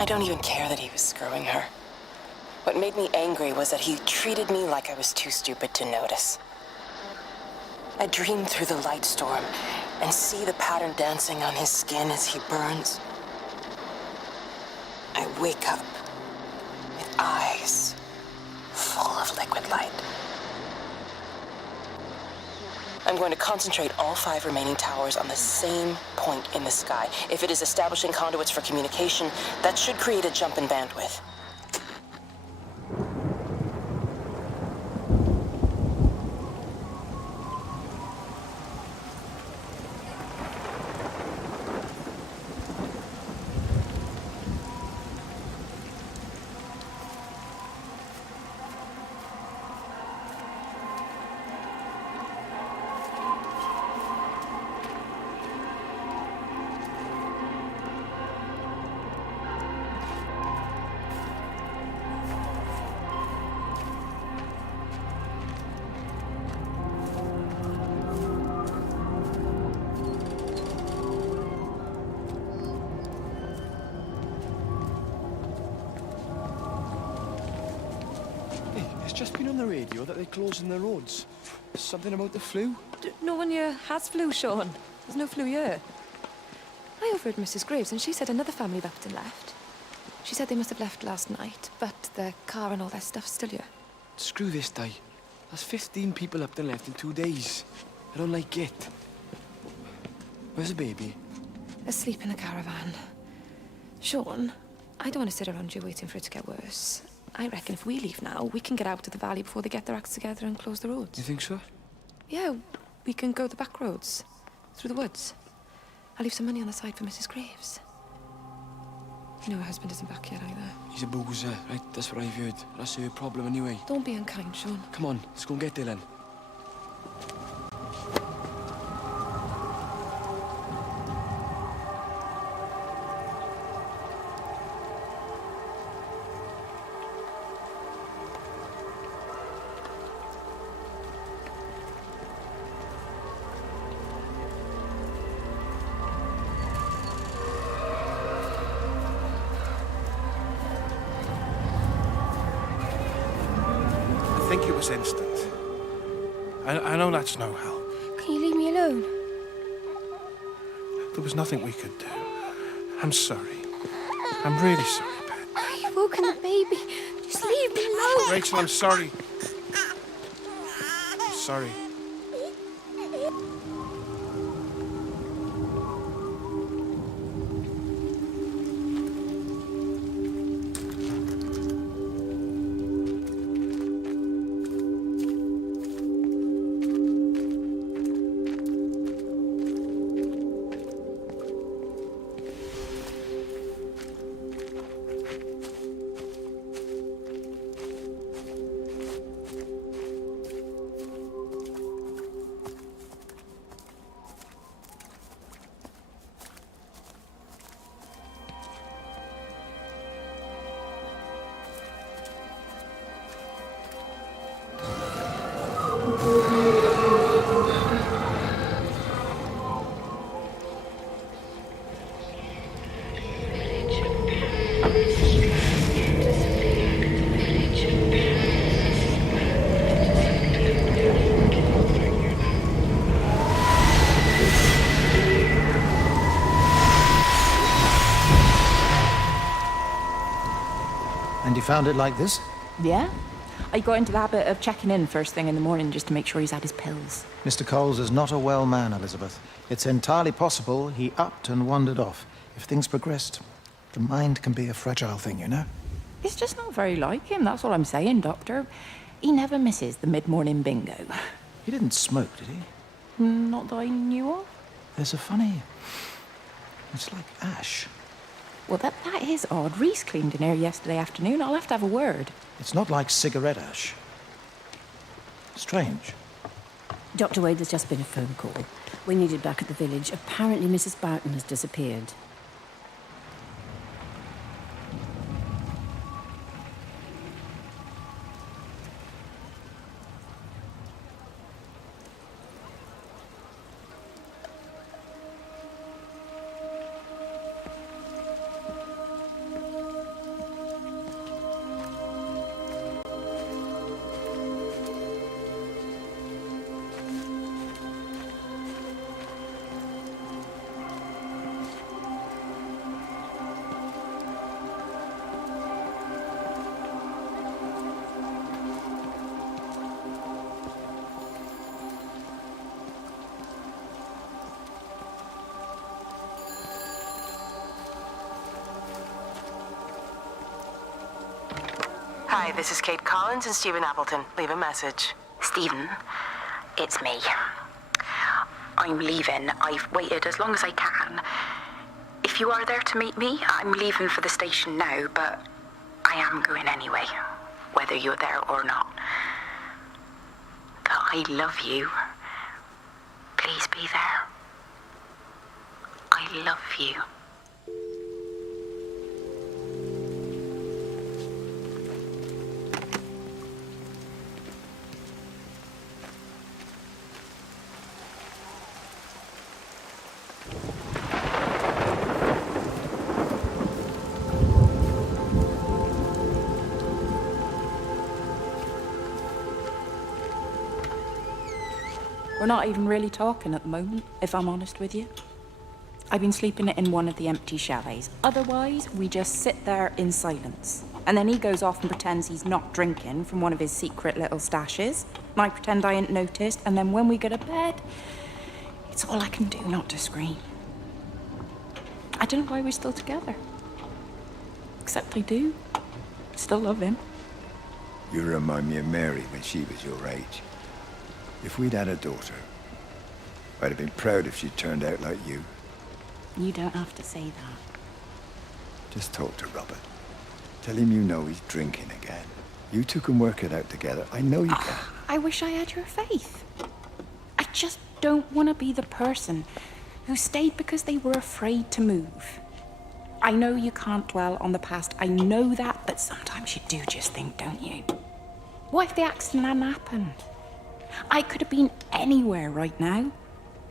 I don't even care that he was screwing her. What made me angry was that he treated me like I was too stupid to notice. I dream through the light storm and see the pattern dancing on his skin as he burns. I wake up with eyes full of liquid light. I'm going to concentrate all 5 remaining towers on the same point in the sky. If it is establishing conduits for communication, that should create a jump in bandwidth. Just been on the radio that they're closing the roads. Something about the flu? No one here has flu, Sean. There's no flu here. I overheard Mrs. Graves, and she said another family left and left. She said they must have left last night, but their car and all their stuff's still here. Screw this, Di. That's 15 people up and left in 2 days. I don't like it. Where's the baby? Asleep in the caravan. Sean, I don't want to sit around here waiting for it to get worse. I reckon if we leave now, we can get out of the valley before they get their acts together and close the roads. You think so? Yeah, we can go the back roads, through the woods. I'll leave some money on the side for Mrs. Graves. You know her husband isn't back yet either. He's a boozer, right? That's what I've heard. That's her problem anyway. Don't be unkind, Sean. Come on, let's go and get Dylan. I think it was instant. I know that's no help. Can you leave me alone? There was nothing we could do. I'm sorry. I'm really sorry, Pet. You've woken the baby. Just leave me alone. Rachel, I'm sorry. Sorry. And you found it like this? Yeah. I got into the habit of checking in first thing in the morning just to make sure he's had his pills. Mr. Coles is not a well man, Elizabeth. It's entirely possible he upped and wandered off. If things progressed, the mind can be a fragile thing, you know? It's just not very like him, that's all I'm saying, Doctor. He never misses the mid-morning bingo. He didn't smoke, did he? Not that I knew of. There's a funny... It's like ash. Well, that is odd. Reese cleaned in here yesterday afternoon. I'll have to have a word. It's not like cigarette ash. Strange. Dr. Wade, there's just been a phone call. We're needed back at the village. Apparently Mrs. Boughton has disappeared. Hi, this is Kate Collins and Stephen Appleton. Leave a message. Stephen, it's me. I'm leaving. I've waited as long as I can. If you are there to meet me, I'm leaving for the station now, but I am going anyway, whether you're there or not. But I love you. Please be there. I love you. We're not even really talking at the moment, if I'm honest with you. I've been sleeping in one of the empty chalets. Otherwise, we just sit there in silence. And then he goes off and pretends he's not drinking from one of his secret little stashes. And I pretend I ain't noticed. And then when we go to bed, it's all I can do not to scream. I don't know why we're still together. Except I do. Still love him. You remind me of Mary when she was your age. If we'd had a daughter, I'd have been proud if she turned out like you. You don't have to say that. Just talk to Robert. Tell him you know he's drinking again. You two can work it out together. I know you can. I wish I had your faith. I just don't want to be the person who stayed because they were afraid to move. I know you can't dwell on the past. I know that, but sometimes you do just think, don't you? What if the accident hadn't happened? I could have been anywhere right now,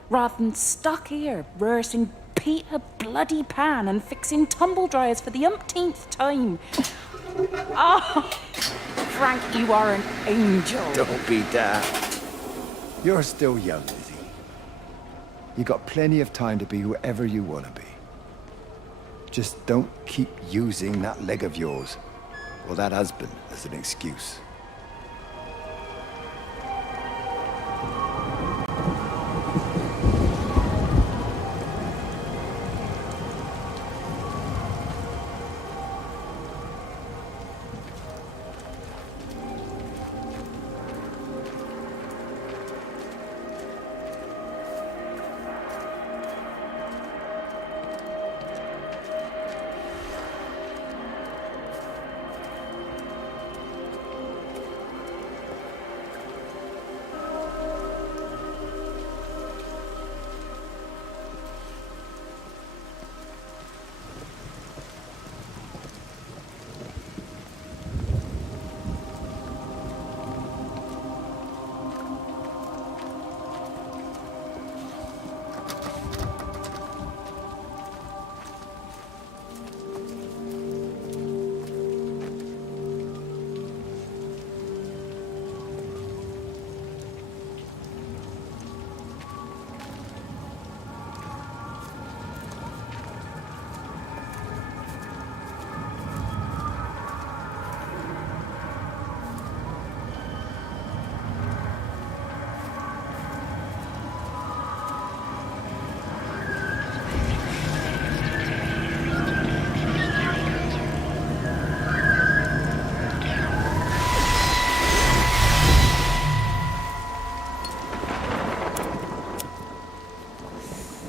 rather than stuck here rehearsing Peter bloody Pan and fixing tumble dryers for the umpteenth time. Oh, Frank, you are an angel. Don't be daft. You're still young, Lizzie. You got plenty of time to be whoever you want to be. Just don't keep using that leg of yours, or that husband, as an excuse.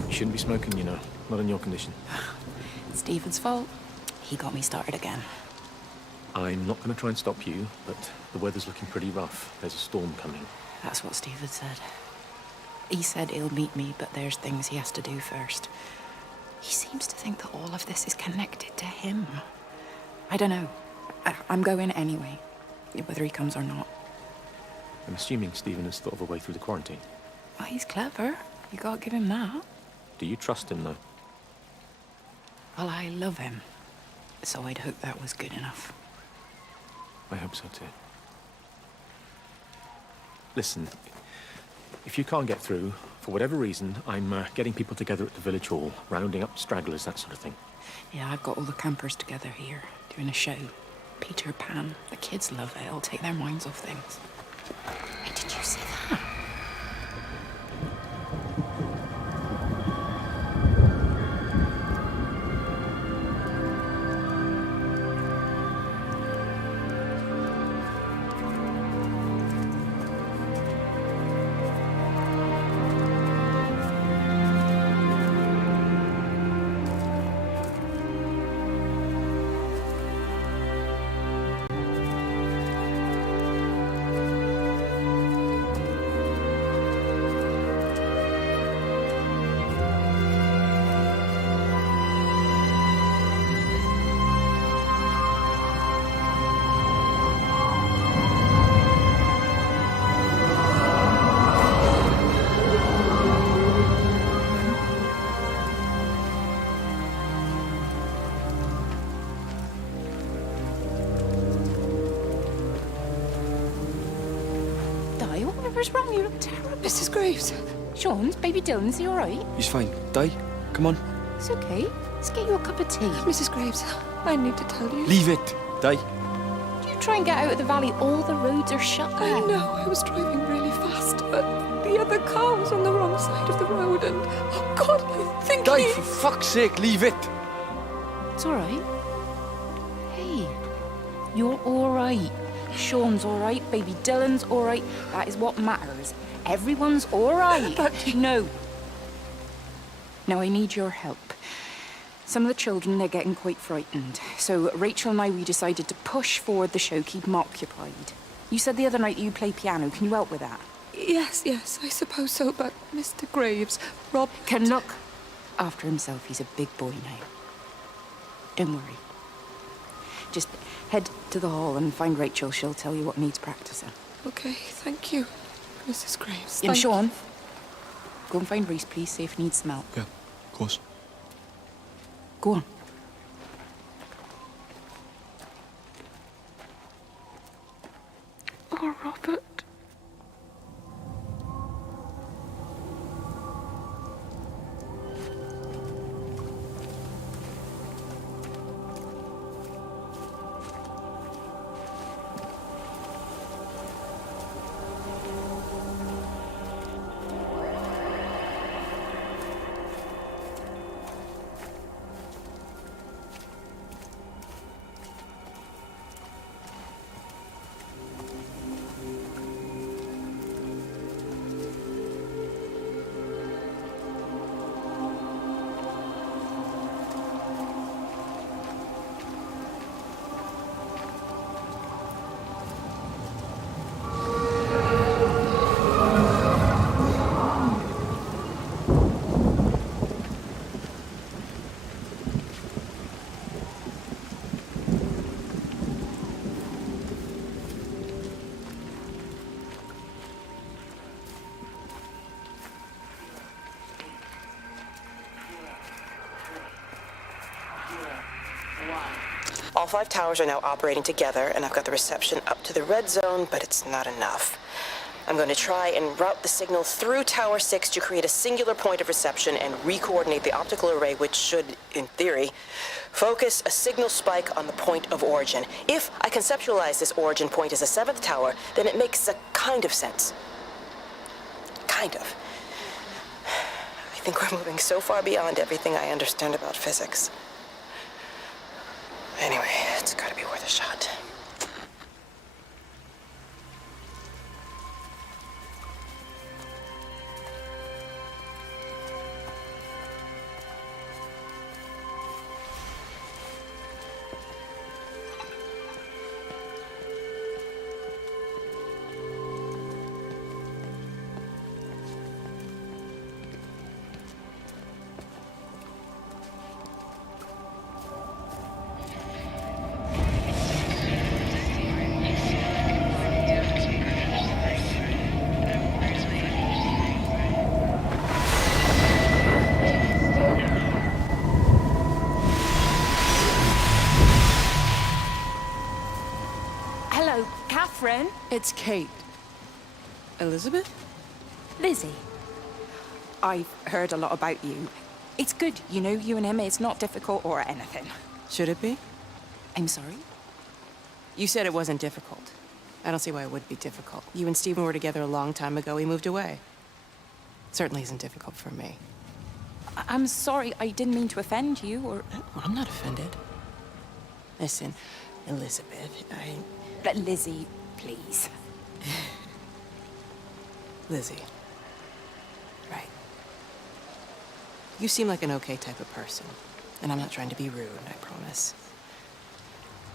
You shouldn't be smoking, you know. Not in your condition. It's Stephen's fault. He got me started again. I'm not going to try and stop you, but the weather's looking pretty rough. There's a storm coming. That's what Stephen said. He said he'll meet me, but there's things he has to do first. He seems to think that all of this is connected to him. I don't know. I'm going anyway, whether he comes or not. I'm assuming Stephen has thought of a way through the quarantine. Well, he's clever. You gotta give him that. Do you trust him, though? Well, I love him. So I'd hope that was good enough. I hope so, too. Listen, if you can't get through, for whatever reason, I'm getting people together at the village hall, rounding up stragglers, that sort of thing. Yeah, I've got all the campers together here, doing a show. Peter Pan. The kids love it. It'll take their minds off things. Hey, did you see that? Whatever's wrong? You look terrible. Mrs. Graves. Sean's baby Dylan, is he all right? He's fine. Di, come on. It's okay. Let's get you a cup of tea. Mrs. Graves, I need to tell you. Leave it, Di. Do you try and get out of the valley? All the roads are shut there. I know. I was driving really fast, but the other car was on the wrong side of the road, and oh God, I think Di, for fuck's sake, leave it. It's all right. Hey, you're all right. Sean's all right. Baby Dylan's all right. That is what matters. Everyone's all right. No. No, I need your help. Some of the children, they're getting quite frightened. So Rachel and I, we decided to push forward the show, keep them occupied. You said the other night you play piano. Can you help with that? Yes, I suppose so, but Mr. Graves, Rob... Can look after himself. He's a big boy now. Don't worry. Just head to the hall and find Rachel. She'll tell you what needs practicing. Okay, thank you, Mrs. Graves. And Sean, go and find Reese, please, see if he needs some help. Yeah, of course. Go on. Oh, Robert. All 5 towers are now operating together, and I've got the reception up to the red zone, but it's not enough. I'm going to try and route the signal through Tower 6 to create a singular point of reception and re-coordinate the optical array, which should, in theory, focus a signal spike on the point of origin. If I conceptualize this origin point as a 7th tower, then it makes a kind of sense. Kind of. I think we're moving so far beyond everything I understand about physics. Anyway, it's gotta be worth a shot. Catherine? It's Kate. Elizabeth? Lizzie. I've heard a lot about you. It's good, you know, you and him, it's not difficult or anything. Should it be? I'm sorry? You said it wasn't difficult. I don't see why it would be difficult. You and Stephen were together a long time ago. He moved away. It certainly isn't difficult for me. I'm sorry, I didn't mean to offend you, or... Well, I'm not offended. Listen, Elizabeth, Lizzie, please. Lizzie. Right. You seem like an okay type of person. And I'm not trying to be rude, I promise.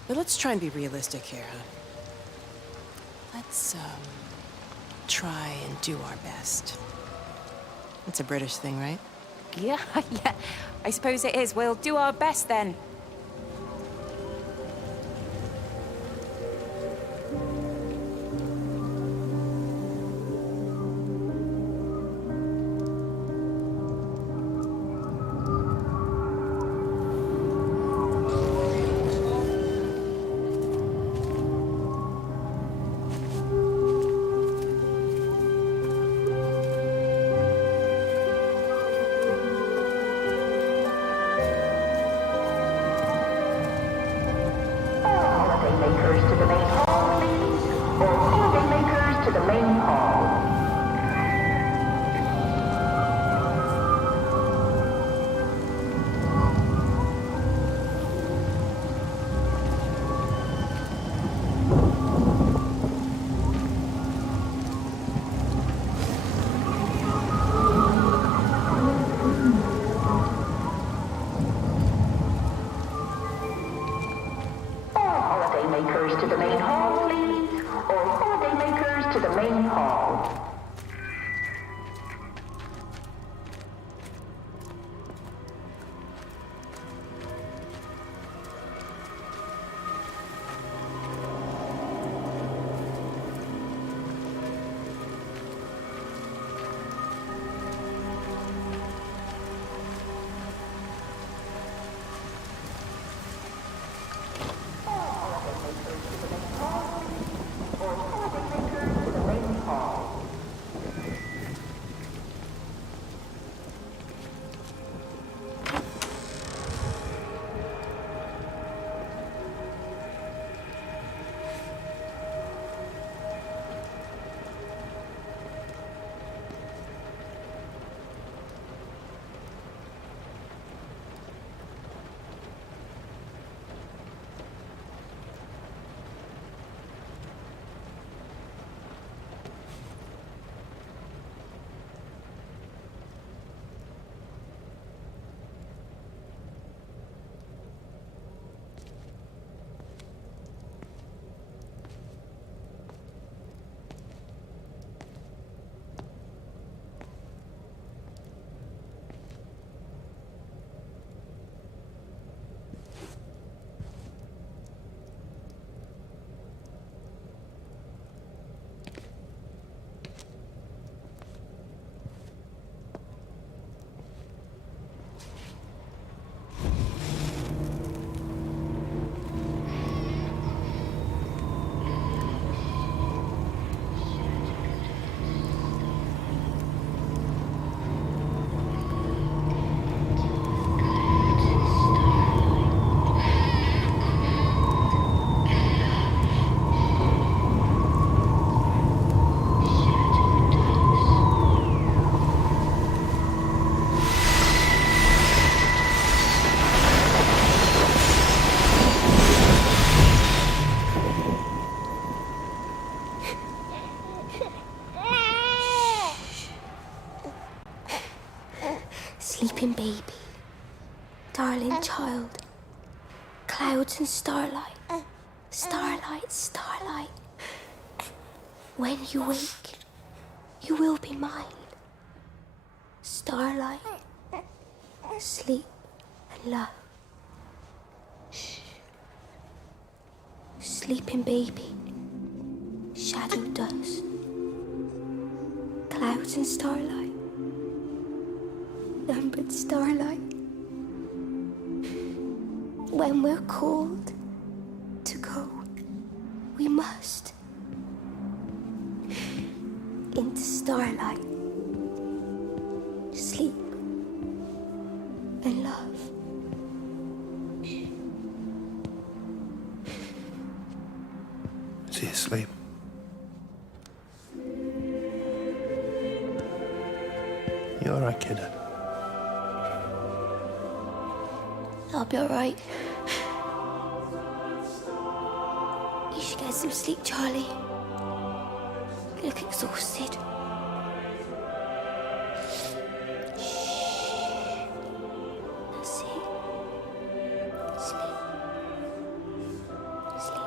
But let's try and be realistic here, huh? Let's, try and do our best. It's a British thing, right? Yeah, I suppose it is. We'll do our best then. holidaymakers to the main hall, please. All holidaymakers to the main hall. Sleeping baby, darling child, clouds and starlight, starlight, starlight. When you wake, you will be mine. Starlight, sleep and love. Shh. Sleeping baby, shadow dust, clouds and starlight. None but starlight. When we're called to go, we must into starlight, sleep and love. Is he asleep? You all right, kid? I'll be all right. You should get some sleep, Charlie. You look exhausted. That's it. Sleep. Sleep.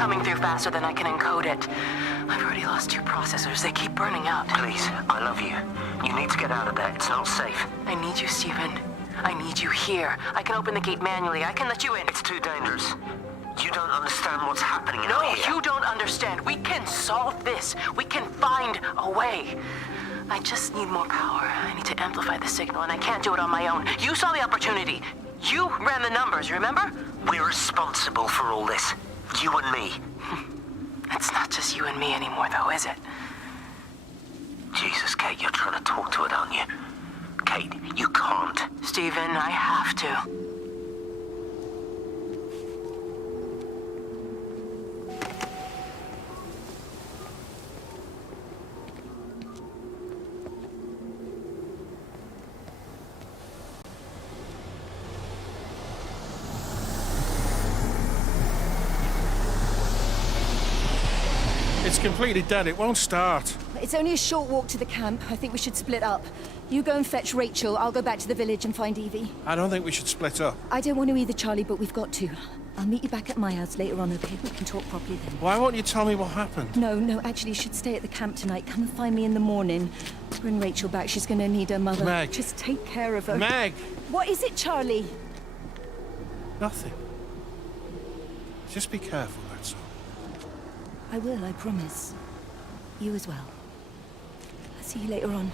coming through faster than I can encode it. I've already lost 2 processors. They keep burning out. Please, I love you. You need to get out of there. It's not safe. I need you, Stephen. I need you here. I can open the gate manually. I can let you in. It's too dangerous. You don't understand what's happening No, out here. you don't understand. We can solve this. We can find a way. I just need more power. I need to amplify the signal, and I can't do it on my own. You saw the opportunity. You ran the numbers, remember? We're responsible for all this. You and me. It's not just you and me anymore, though, is it? Jesus, Kate, you're trying to talk to it, aren't you? Kate, you can't. Stephen, I have to. It's completely dead. It won't start. It's only a short walk to the camp. I think we should split up. You go and fetch Rachel. I'll go back to the village and find Evie. I don't think we should split up. I don't want to either, Charlie, but we've got to. I'll meet you back at my house later on, okay? We can talk properly then. Why won't you tell me what happened? No, actually, you should stay at the camp tonight. Come and find me in the morning. Bring Rachel back. She's going to need her mother. Meg. Just take care of her. Meg! What is it, Charlie? Nothing. Just be careful, that's all. I will, I promise. You as well. I'll see you later on.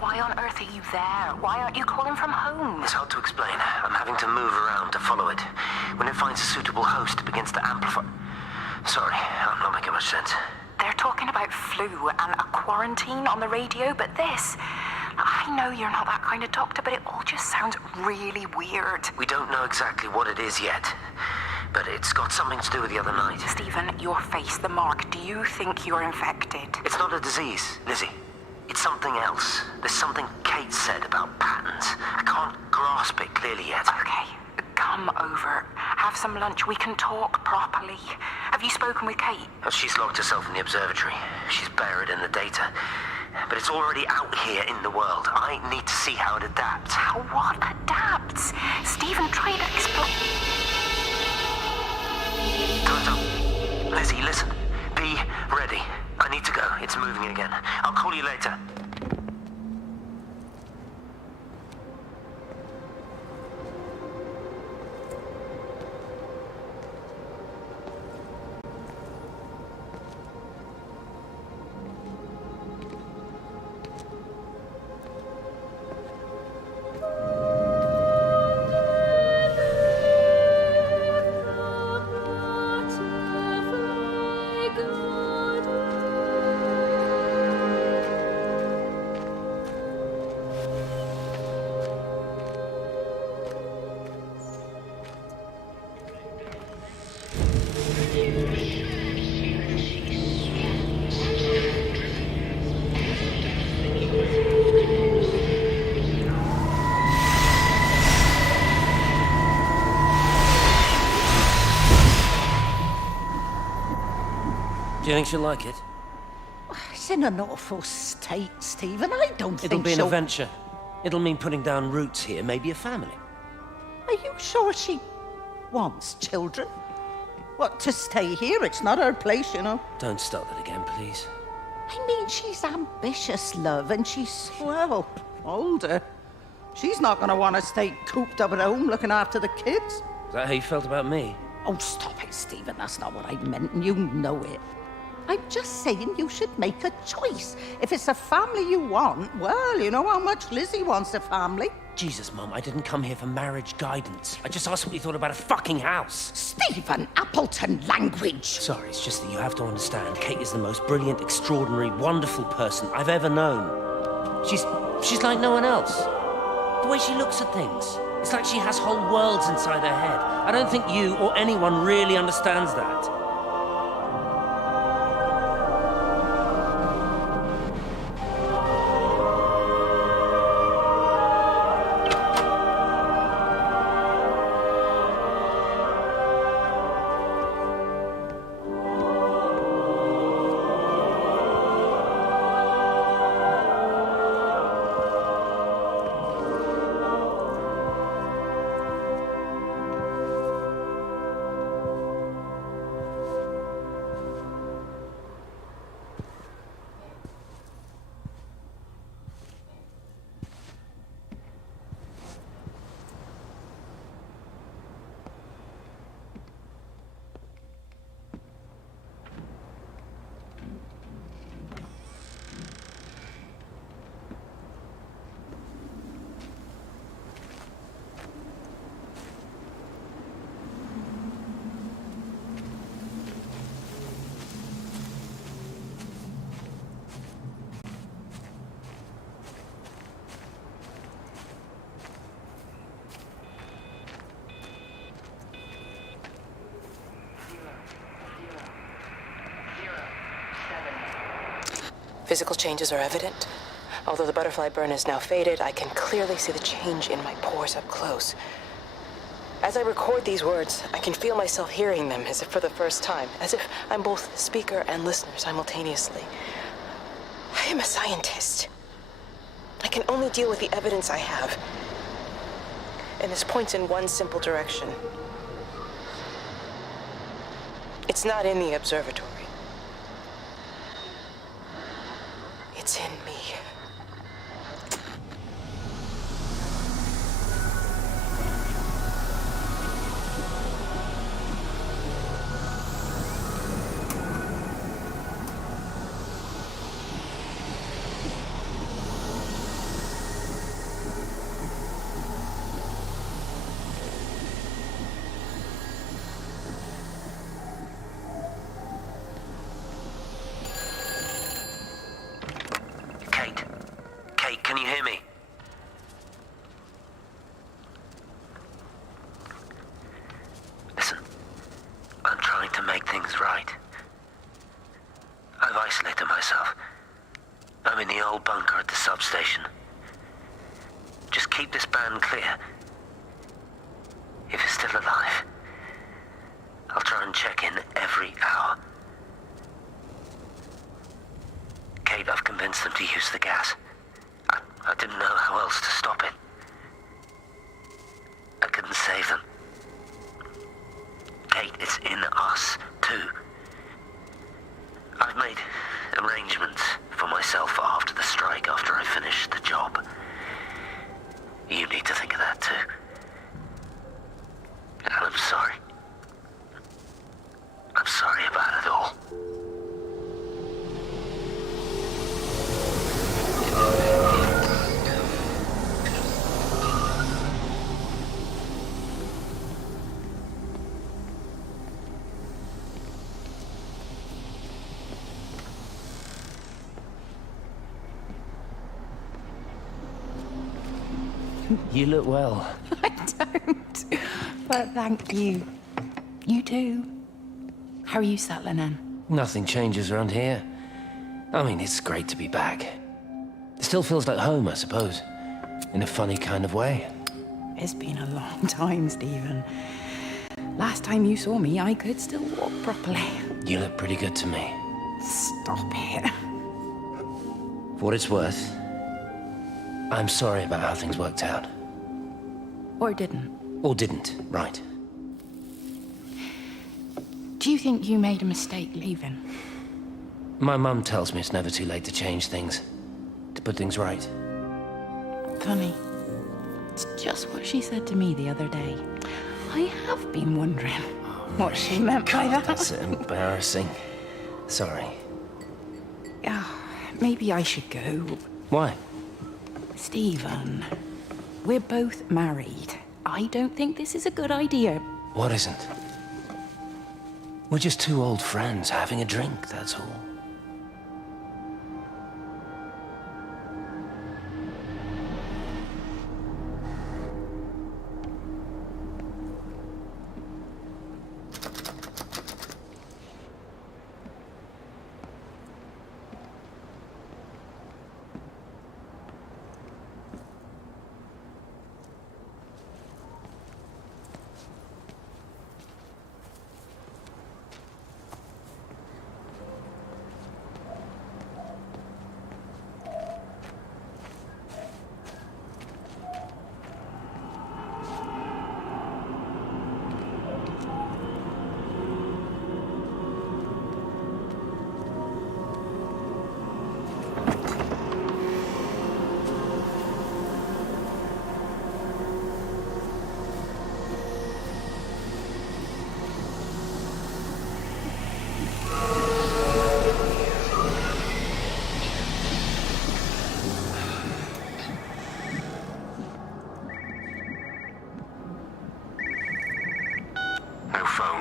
Why on earth are you there? Why aren't you calling from home? It's hard to explain. I'm having to move around to follow it. When it finds a suitable host, it begins to amplify. Sorry, I'm not making much sense. They're talking about flu and a quarantine on the radio, but this... I know you're not that kind of doctor, but it all just sounds really weird. We don't know exactly what it is yet, but it's got something to do with the other night. Stephen, your face, the mark, do you think you're infected? It's not a disease, Lizzie. It's something else. There's something Kate said about patterns. I can't grasp it clearly yet. Okay, come over. Have some lunch. We can talk properly. Have you spoken with Kate? She's locked herself in the observatory. She's buried in the data. But it's already out here in the world. I need to see how it adapts. How what adapts? Stephen, try to explain. Time's up. Lizzie, listen. Be ready. I need to go. It's moving again. I'll call you later. Do you think she'll like it? It's in an awful state, Stephen. I don't think It'll be an she'll... adventure. It'll mean putting down roots here, maybe a family. Are you sure she wants children? What, to stay here? It's not her place, you know. Don't start that again, please. I mean, she's ambitious, love, and she's, well, older. She's not going to want to stay cooped up at home looking after the kids. Is that how you felt about me? Oh, stop it, Stephen. That's not what I meant, and you know it. I'm just saying you should make a choice. If it's a family you want, well, you know how much Lizzie wants a family. Jesus, Mum, I didn't come here for marriage guidance. I just asked what you thought about a fucking house. Stephen Appleton language. Sorry, it's just that you have to understand, Kate is the most brilliant, extraordinary, wonderful person I've ever known. She's like no one else. The way she looks at things, it's like she has whole worlds inside her head. I don't think you or anyone really understands that. Physical changes are evident. Although the butterfly burn is now faded, I can clearly see the change in my pores up close. As I record these words, I can feel myself hearing them as if for the first time, as if I'm both speaker and listener simultaneously. I am a scientist. I can only deal with the evidence I have. And this points in one simple direction. It's not in the observatory. It's in me. Can you hear me? Listen, I'm trying to make things right. I've isolated myself. I'm in the old bunker at the substation. Just keep this band clear. If it's still alive, I'll try and check in every hour. Kate, I've convinced them to use the gas. I didn't know how else to stop it. I couldn't save them. Kate, it's in us, too. I've made arrangements for myself after the strike, after I finish the job. You need to think of that, too. And I'm sorry. I'm sorry about it all. You look well. I don't. But thank you. You too. How are you settling in? Nothing changes around here. I mean, it's great to be back. It still feels like home, I suppose. In a funny kind of way. It's been a long time, Stephen. Last time you saw me, I could still walk properly. You look pretty good to me. Stop it. For what it's worth, I'm sorry about how things worked out. Or didn't. Or didn't, right. Do you think you made a mistake leaving? My mum tells me it's never too late to change things. To put things right. Funny. It's just what she said to me the other day. I have been wondering. what she meant by that. That's embarrassing. Sorry. Maybe I should go. Why? Stephen, we're both married. I don't think this is a good idea. What isn't? We're just two old friends having a drink, that's all.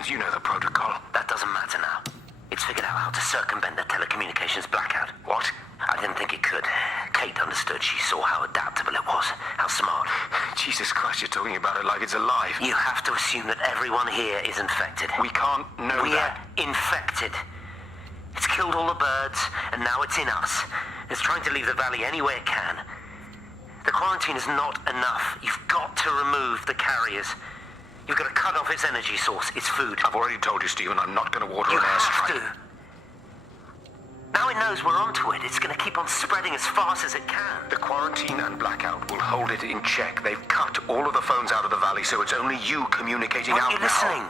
You know the protocol. That doesn't matter now. It's figured out how to circumvent the telecommunications blackout. What? I didn't think it could. Kate understood. She saw how adaptable it was. How smart. Jesus Christ, you're talking about it like it's alive. You have to assume that everyone here is infected. We can't know We're infected. It's killed all the birds, and now it's in us. It's trying to leave the valley any way it can. The quarantine is not enough. You've got to remove the carriers. You've got to cut off its energy source, its food. I've already told you, Stephen, I'm not going to water an airstrike. You have to. Now it knows we're onto it. It's going to keep on spreading as fast as it can. The quarantine and blackout will hold it in check. They've cut all of the phones out of the valley, so it's only you communicating out now. Aren't you listening?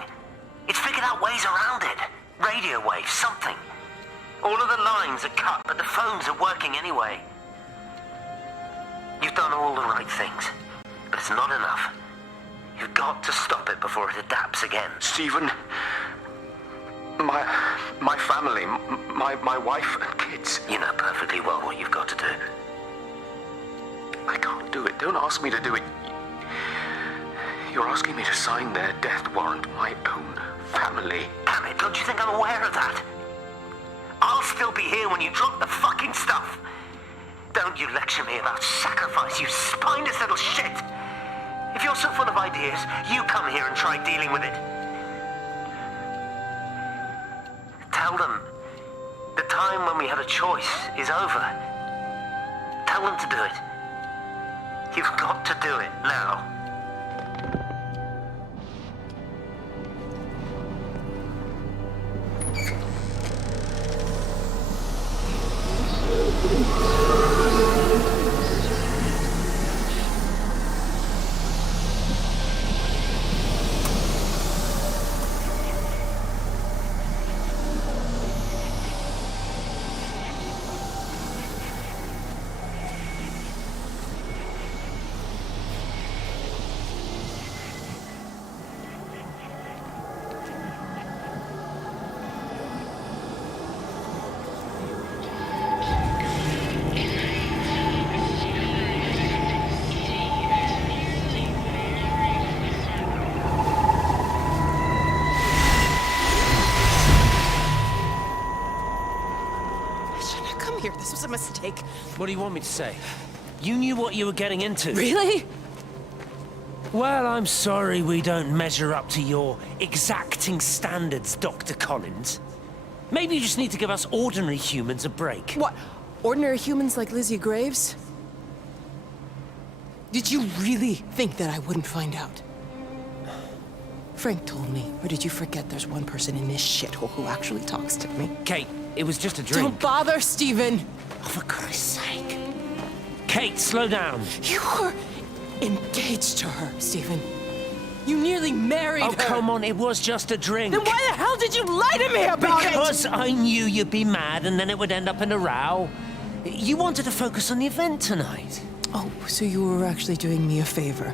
It's figured out ways around it. Radio waves, something. All of the lines are cut, but the phones are working anyway. You've done all the right things, but it's not enough. You've got to stop it before it adapts again. Stephen, my family, my wife and kids. You know perfectly well what you've got to do. I can't do it. Don't ask me to do it. You're asking me to sign their death warrant, my own family. Damn it, don't you think I'm aware of that? I'll still be here when you drop the fucking stuff. Don't you lecture me about sacrifice, you spineless little shit. If you're so full of ideas, you come here and try dealing with it. Tell them the time when we had a choice is over. Tell them to do it. You've got to do it now. This was a mistake. What do you want me to say? You knew what you were getting into. Really? Well, I'm sorry we don't measure up to your exacting standards, Dr. Collins. Maybe you just need to give us ordinary humans a break. What? Ordinary humans like Lizzie Graves? Did you really think that I wouldn't find out? Frank told me, or did you forget there's one person in this shithole who actually talks to me? Kate, it was just a drink. Don't bother, Stephen! Oh, for Christ's sake. Kate, slow down. You were engaged to her, Stephen. You nearly married her. Oh, come on, it was just a drink. Then why the hell did you lie to me about it? Because I knew you'd be mad and then it would end up in a row. You wanted to focus on the event tonight. Oh, so you were actually doing me a favor.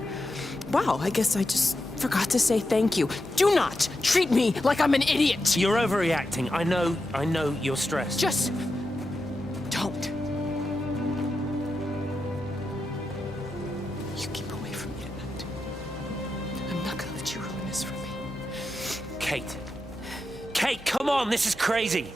Wow, I guess I just forgot to say thank you. Do not treat me like I'm an idiot. You're overreacting. I know you're stressed. Just don't. You keep away from me at night. I'm not gonna let you ruin this for me. Kate. Kate, come on, this is crazy.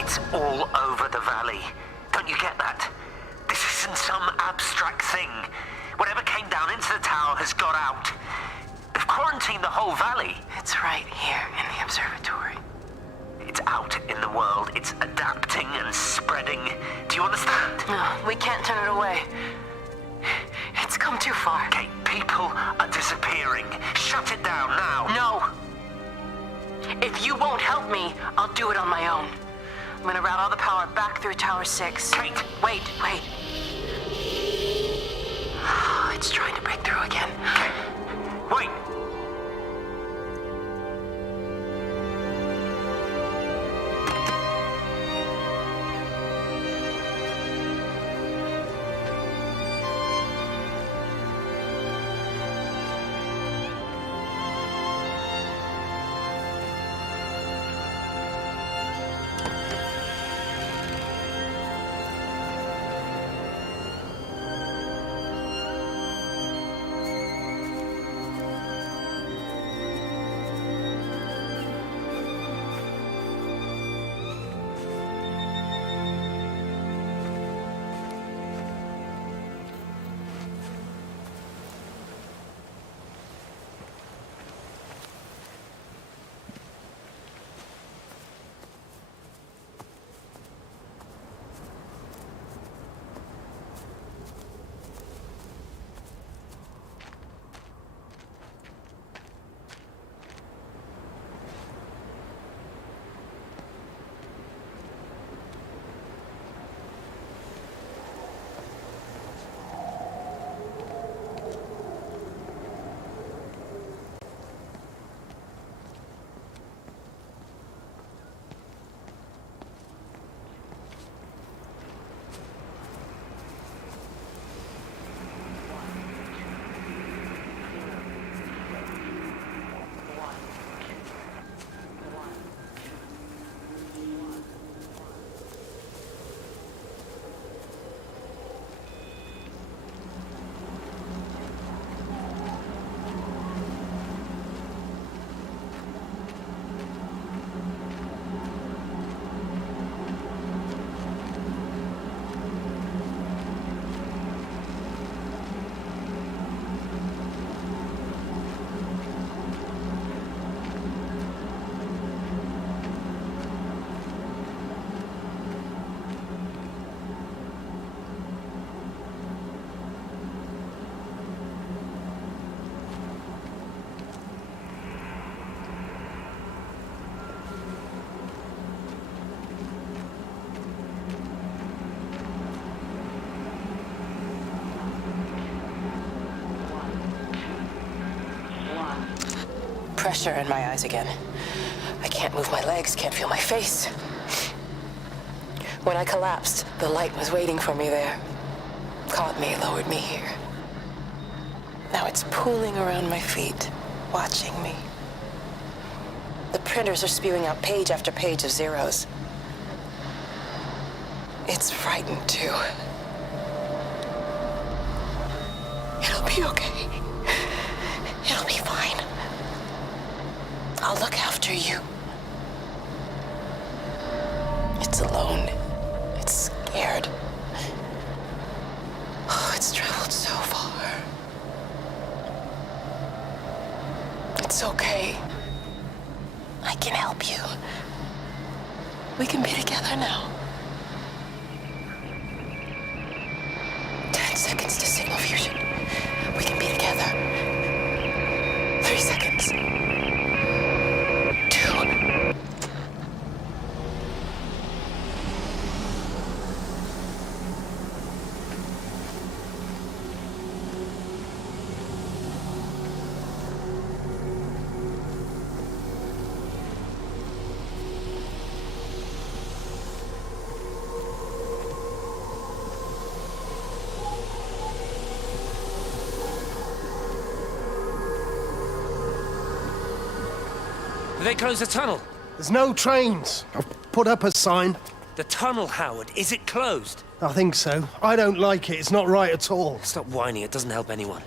It's all over the valley. Don't you get that? This isn't some abstract thing. Whatever came down into the tower has got out. They've quarantined the whole valley. It's right here in the observatory. It's out in the world. It's adapting and spreading. Do you understand? No, we can't turn it away. It's come too far. Kate, people are disappearing. Shut it down now. No. If you won't help me, I'll do it on my own. I'm gonna route all the power back through Tower 6. Kate! Wait. It's trying to break through again. Kate! Wait! Pressure in my eyes again. I can't move my legs, can't feel my face. When I collapsed, the light was waiting for me there. Caught me, lowered me here. Now it's pooling around my feet, watching me. The printers are spewing out page after page of zeros. It's frightened too. It'll be okay. It'll be fine. I'll look after you. It's alone. It's scared. Oh, it's traveled so far. It's okay. I can help you. We can be together now. 10 seconds to signal fusion. We can be together. 3 seconds. 2. Did they close the tunnel? There's no trains. I've put up a sign. The tunnel, Howard, is it closed? I think so. I don't like it. It's not right at all. Stop whining, it doesn't help anyone.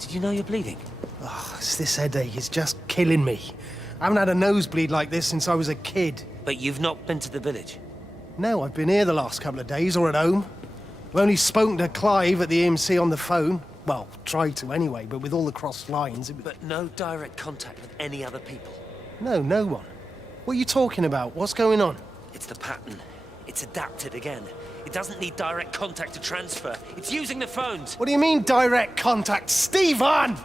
Did you know you're bleeding? Oh, it's this headache. It's just killing me. I haven't had a nosebleed like this since I was a kid. But you've not been to the village? No, I've been here the last couple of days, or at home. I've only spoken to Clive at the EMC on the phone. Well, tried to anyway, but with all the crossed lines... But no direct contact with any other people? No, no one. What are you talking about? What's going on? It's the pattern. It's adapted again. It doesn't need direct contact to transfer. It's using the phones. What do you mean, direct contact? Stephen!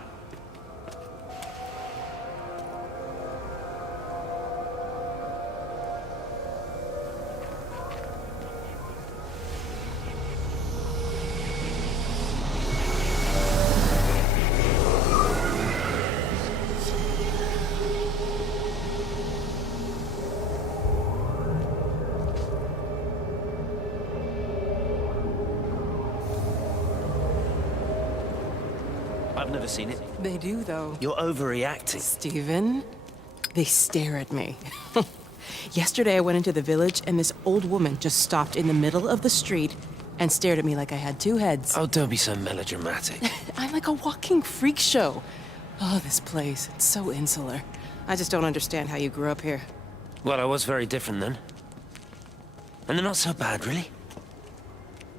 I've never seen it. They do, though. You're overreacting. Stephen, they stare at me. Yesterday I went into the village and this old woman just stopped in the middle of the street and stared at me like I had 2 heads. Oh, don't be so melodramatic. I'm like a walking freak show. Oh, this place, it's so insular. I just don't understand how you grew up here. Well, I was very different then. And they're not so bad, really.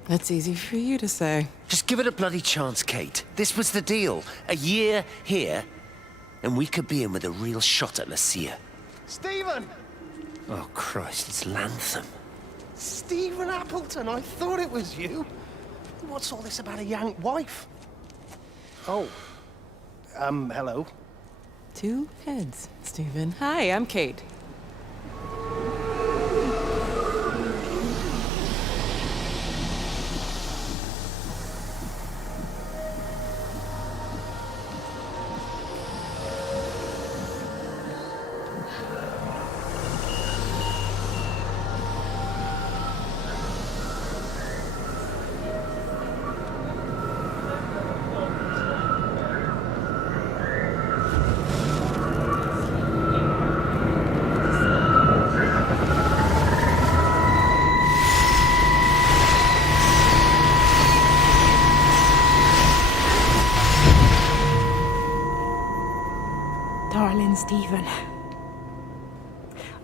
That's easy for you to say. Just give it a bloody chance, Kate. This was the deal. A year here, and we could be in with a real shot at Lucia. Stephen! Oh, Christ, it's Lantham. Stephen Appleton, I thought it was you. What's all this about a Yank wife? Oh. Hello. 2 heads, Stephen. Hi, I'm Kate. Darling Stephen,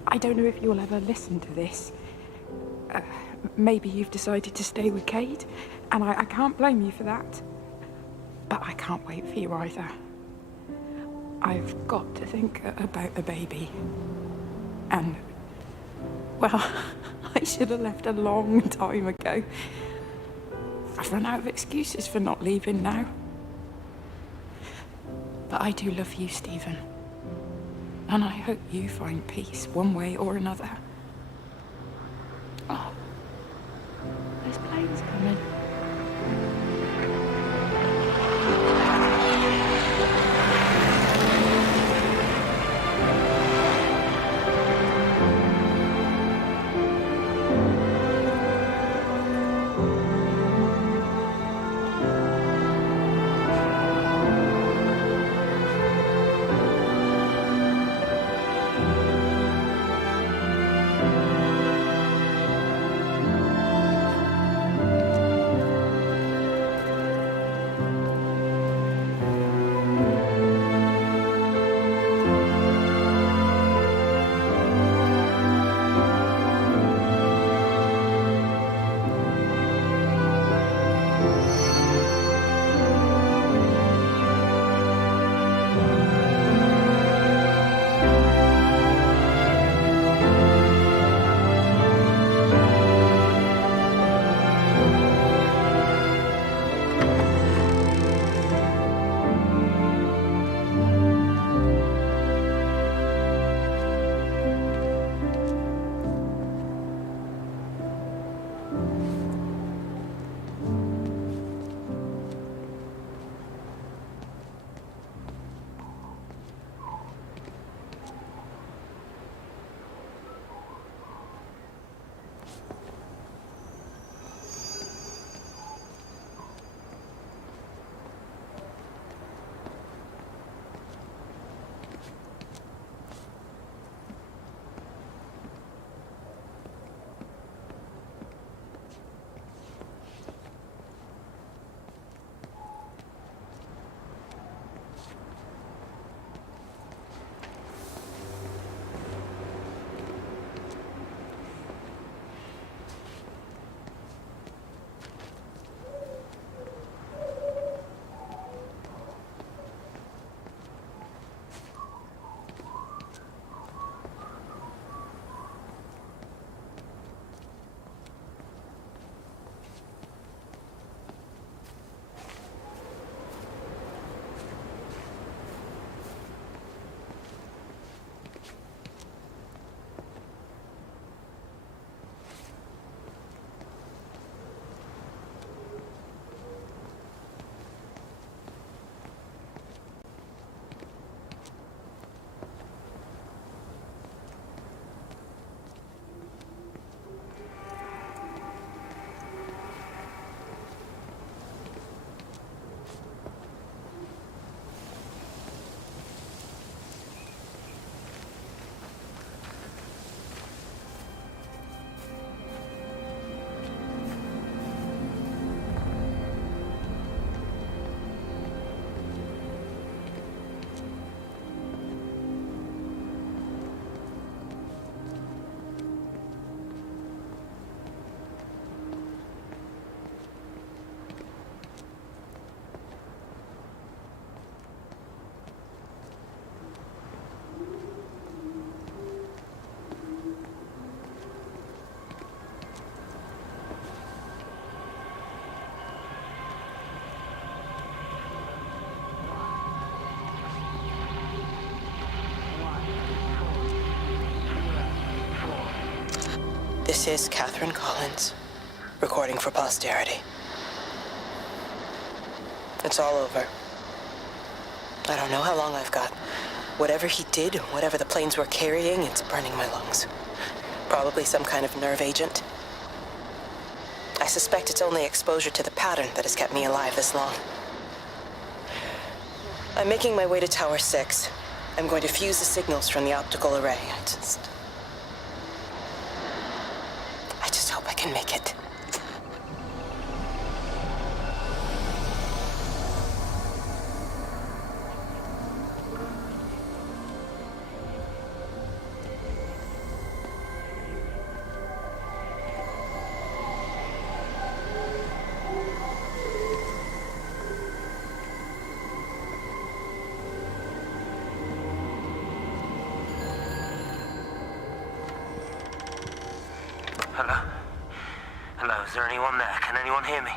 I don't know if you'll ever listen to this. Maybe you've decided to stay with Kate, and I can't blame you for that. But I can't wait for you either. I've got to think about the baby. And, well, I should have left a long time ago. I've run out of excuses for not leaving now. But I do love you, Stephen. And I hope you find peace one way or another. Oh, there's planes coming. This is Catherine Collins, recording for posterity. It's all over. I don't know how long I've got. Whatever he did, whatever the planes were carrying, it's burning my lungs. Probably some kind of nerve agent. I suspect it's only exposure to the pattern that has kept me alive this long. I'm making my way to Tower 6. I'm going to fuse the signals from the optical array. I just hope I can make it. Hello? Hello, is there anyone there? Can anyone hear me?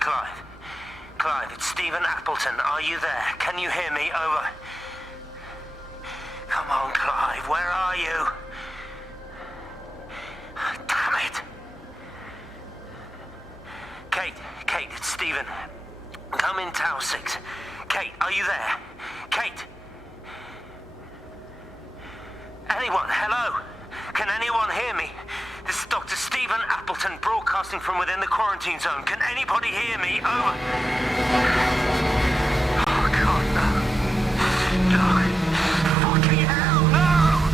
Clive? Clive, it's Stephen Appleton. Are you there? Can you hear me? Over. Come on, Clive, where are you? Damn it! Kate, it's Stephen. Come in Tower 6. Kate, are you there? Kate? Anyone? Hello? Can anyone hear me? This is Dr. Stephen Appleton broadcasting from within the quarantine zone. Can anybody hear me? Over. Oh, God, no. No. Fucking hell, no!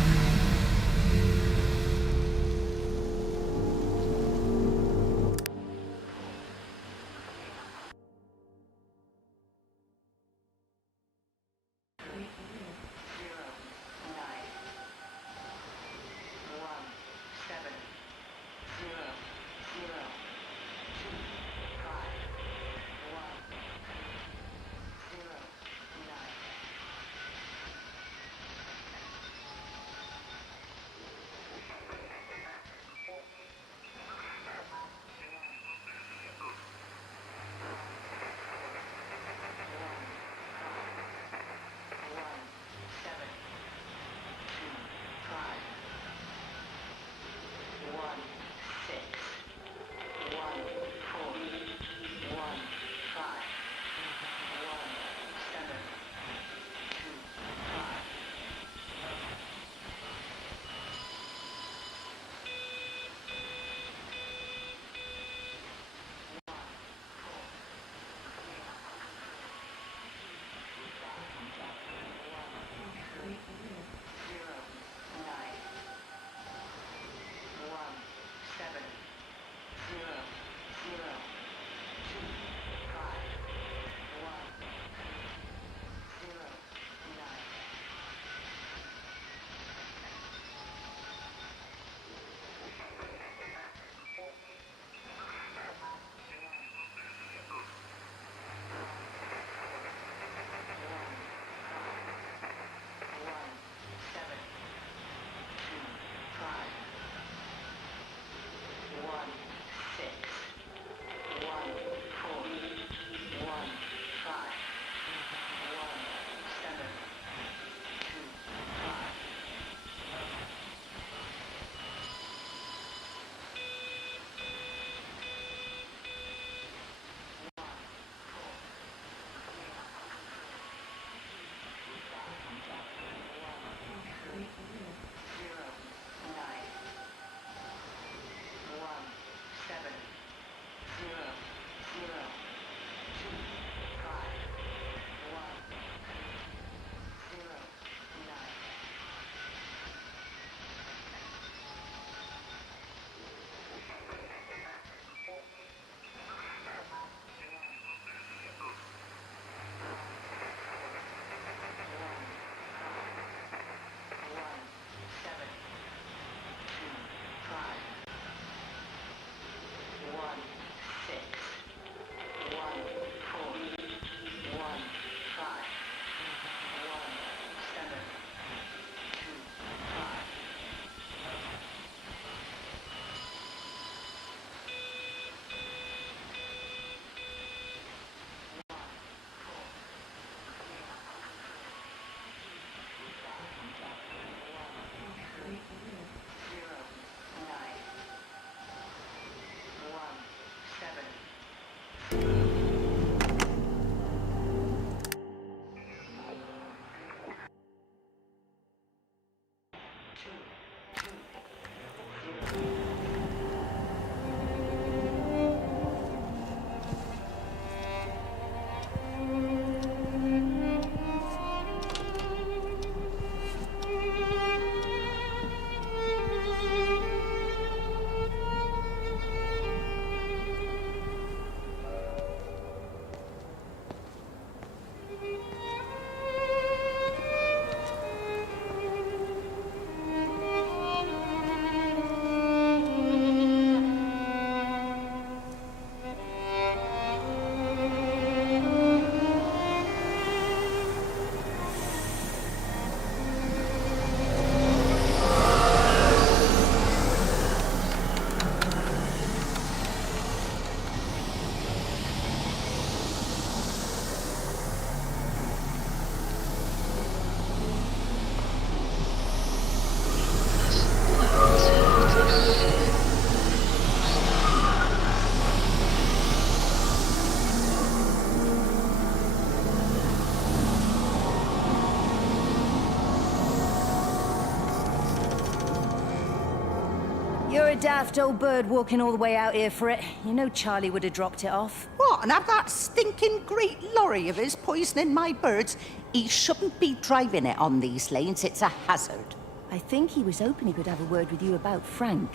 You're a daft old bird walking all the way out here for it. You know Charlie would have dropped it off. What, and have that stinking great lorry of his poisoning my birds? He shouldn't be driving it on these lanes. It's a hazard. I think he was hoping he could have a word with you about Frank.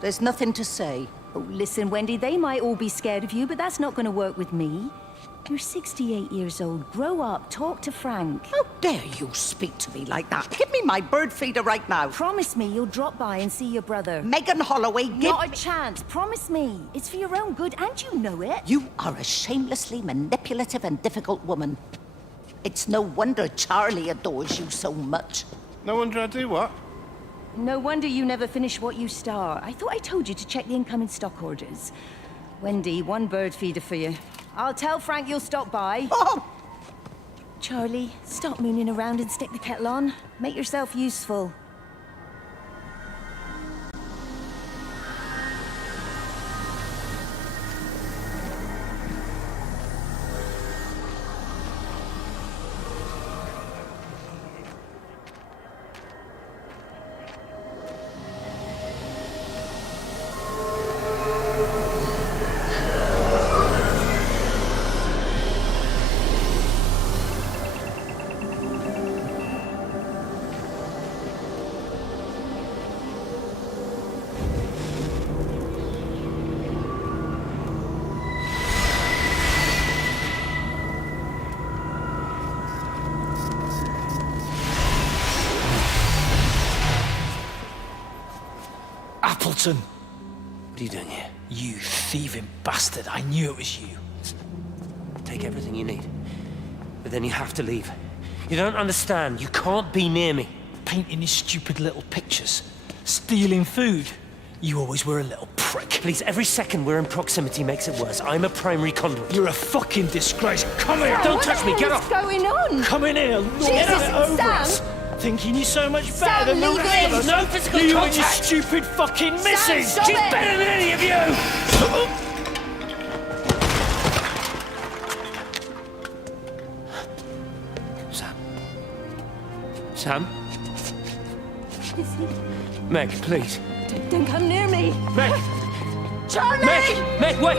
There's nothing to say. Oh, listen, Wendy, they might all be scared of you, but that's not going to work with me. You're 68 years old. Grow up. Talk to Frank. How dare you speak to me like that? Give me my bird feeder right now. Promise me you'll drop by and see your brother. Megan Holloway, give Not a chance. Promise me. It's for your own good, and you know it. You are a shamelessly manipulative and difficult woman. It's no wonder Charlie adores you so much. No wonder I do what? No wonder you never finish what you start. I thought I told you to check the incoming stock orders. Wendy, one bird feeder for you. I'll tell Frank you'll stop by. Oh! Charlie, stop mooning around and stick the kettle on. Make yourself useful. Appleton! What are you doing here? You thieving bastard. I knew it was you. Take everything you need. But then you have to leave. You don't understand. You can't be near me. Painting your stupid little pictures. Stealing food. You always were a little prick. Please, every second we're in proximity makes it worse. I'm a primary conduit. You're a fucking disgrace. Come here! Don't touch me, get off! What's going on? Come in here, Lord, Jesus, get it over Sam! us. Thinking you're so much Sam, better than the leave rest of him. us. No physical you contact. and your stupid fucking missus! stop She's it. better than any of you! Sam? Meg, please. Don't come near me. Meg! Charlie! Meg, wait!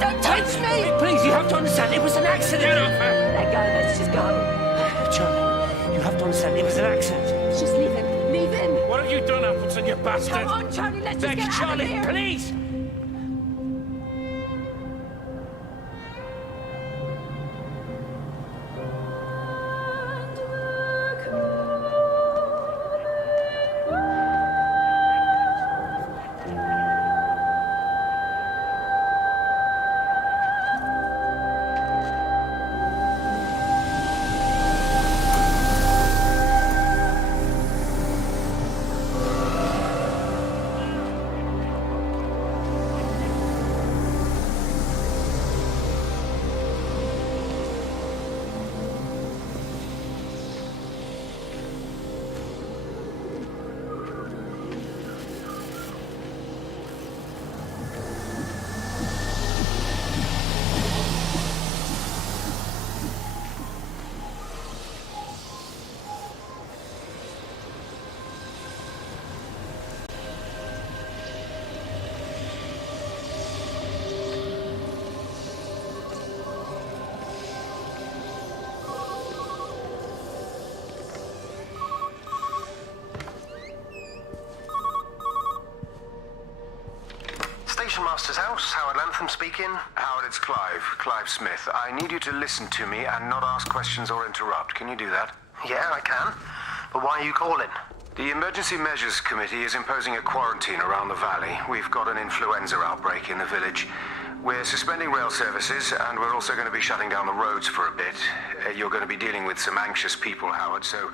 Don't touch me! Please, you have to understand, it was an accident! Let go, let's just go. Charlie, you have to understand, it was an accident. Just leave him. Leave him. What have you done, Appleton, you bastard? Come on, Charlie, let's just Meg, get out of Charlie, here. please! Master's house. Howard Lantham speaking. Howard, it's Clive. Clive Smith. I need you to listen to me and not ask questions or interrupt. Can you do that? Yeah, I can. But why are you calling? The Emergency Measures Committee is imposing a quarantine around the valley. We've got an influenza outbreak in the village. We're suspending rail services, and we're also going to be shutting down the roads for a bit. You're going to be dealing with some anxious people, Howard, so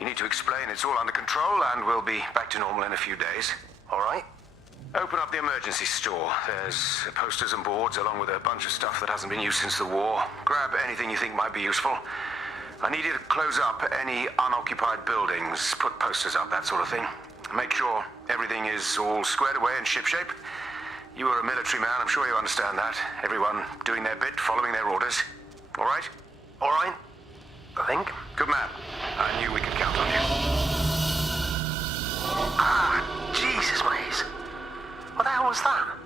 you need to explain it's all under control, and we'll be back to normal in a few days. All right. Open up the emergency store. There's posters and boards, along with a bunch of stuff that hasn't been used since the war. Grab anything you think might be useful. I need you to close up any unoccupied buildings, put posters up, that sort of thing. Make sure everything is all squared away and shipshape. You are a military man, I'm sure you understand that. Everyone doing their bit, following their orders. All right? All right. I think. Good man. I knew we could count on you. Ah, Jesus, Maze. What the hell was that?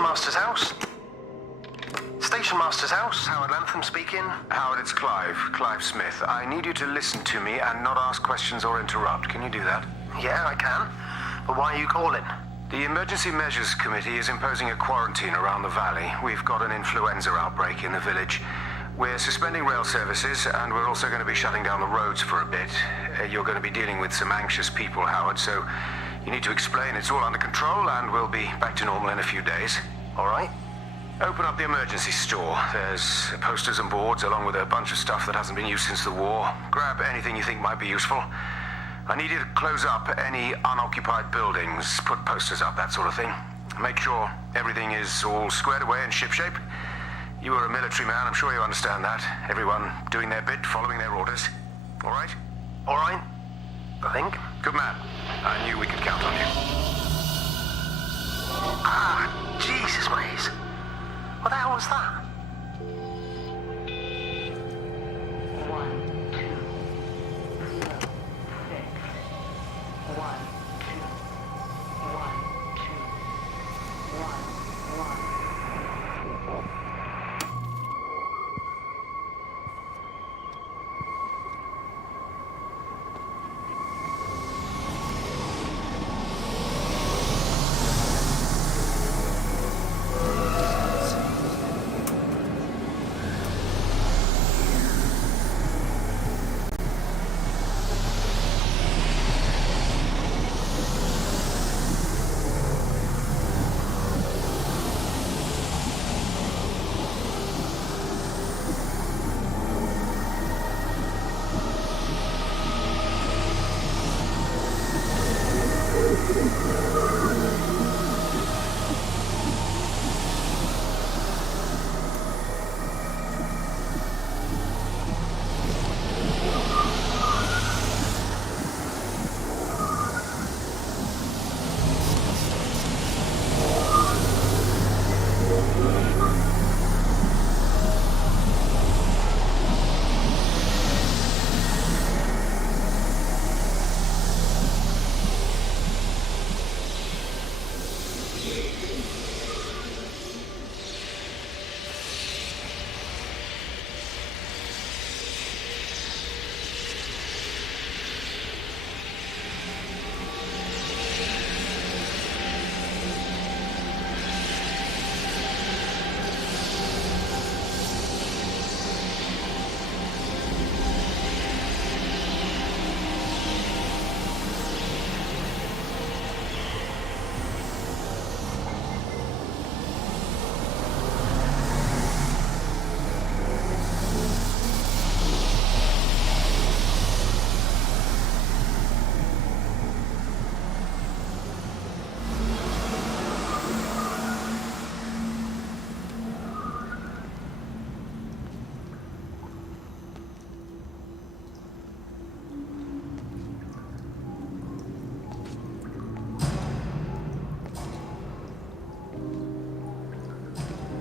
Station Master's house? Station Master's house, Howard Lantham speaking. Howard, it's Clive. Clive Smith. I need you to listen to me and not ask questions or interrupt. Can you do that? Yeah, I can. But why are you calling? The Emergency Measures Committee is imposing a quarantine around the valley. We've got an influenza outbreak in the village. We're suspending rail services, and we're also going to be shutting down the roads for a bit. You're going to be dealing with some anxious people, Howard, so you need to explain it's all under control, and we'll be back to normal in a few days. All right? Open up the emergency store. There's posters and boards, along with a bunch of stuff that hasn't been used since the war. Grab anything you think might be useful. I need you to close up any unoccupied buildings, put posters up, that sort of thing. Make sure everything is all squared away and shipshape. You are a military man, I'm sure you understand that. Everyone doing their bit, following their orders. All right? All right? I think. Good man. I knew we could count on you. Ah, Jesus, Waze. What the hell was that?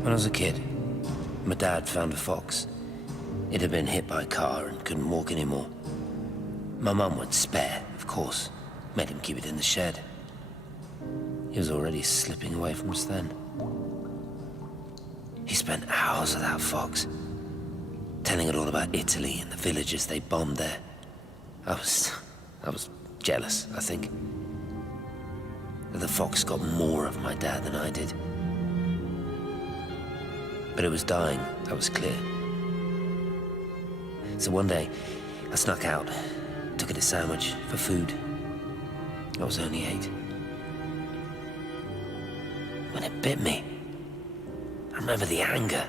When I was a kid, my dad found a fox. It had been hit by a car and couldn't walk anymore. My mum went spare, of course. Made him keep it in the shed. He was already slipping away from us then. He spent hours with that fox, telling it all about Italy and the villages they bombed there. I was jealous, I think. That the fox got more of my dad than I did. But it was dying, that was clear. So one day, I snuck out, took it a sandwich for food. I was only 8. When it bit me, I remember the anger,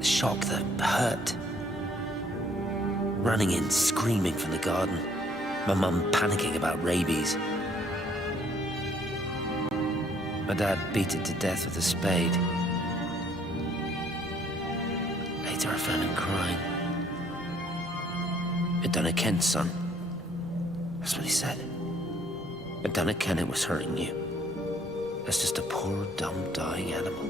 the shock, the hurt. Running in, screaming from the garden, my mum panicking about rabies. My dad beat it to death with a spade. Later I found him crying. "It done again, son." That's what he said. "It done again, it was hurting you. That's just a poor, dumb, dying animal.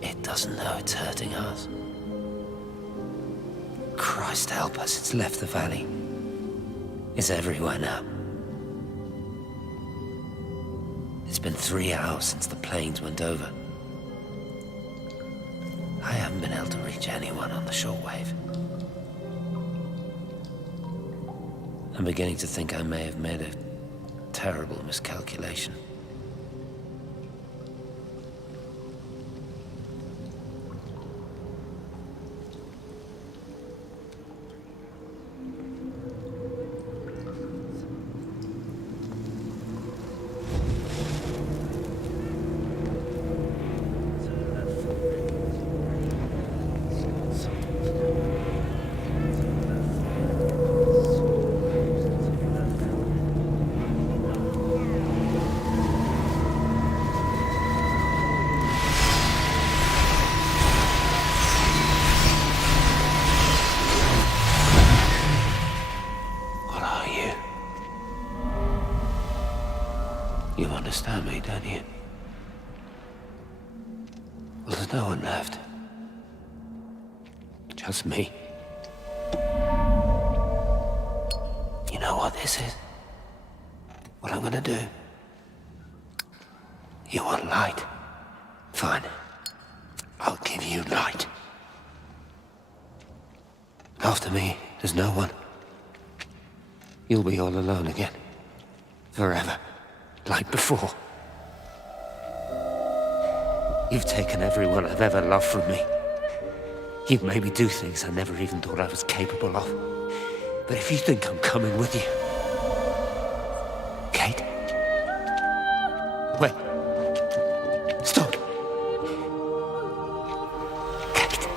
It doesn't know it's hurting us. Christ help us, it's left the valley. It's everywhere now. It's been 3 hours since the planes went over. I haven't been able to reach anyone on the shortwave. I'm beginning to think I may have made a terrible miscalculation. You understand me, don't you? Well, there's no one left. Just me. You know what this is? What I'm gonna do? You want light? Fine. I'll give you light. After me, there's no one. You'll be all alone again. Forever. Like before. You've taken everyone I've ever loved from me. You've made me do things I never even thought I was capable of. But if you think I'm coming with you... Kate? Wait. Stop. Kate.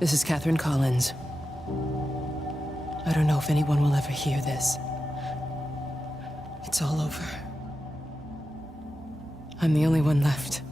This is Catherine Collins. I don't know if anyone will ever hear this. It's all over. I'm the only one left.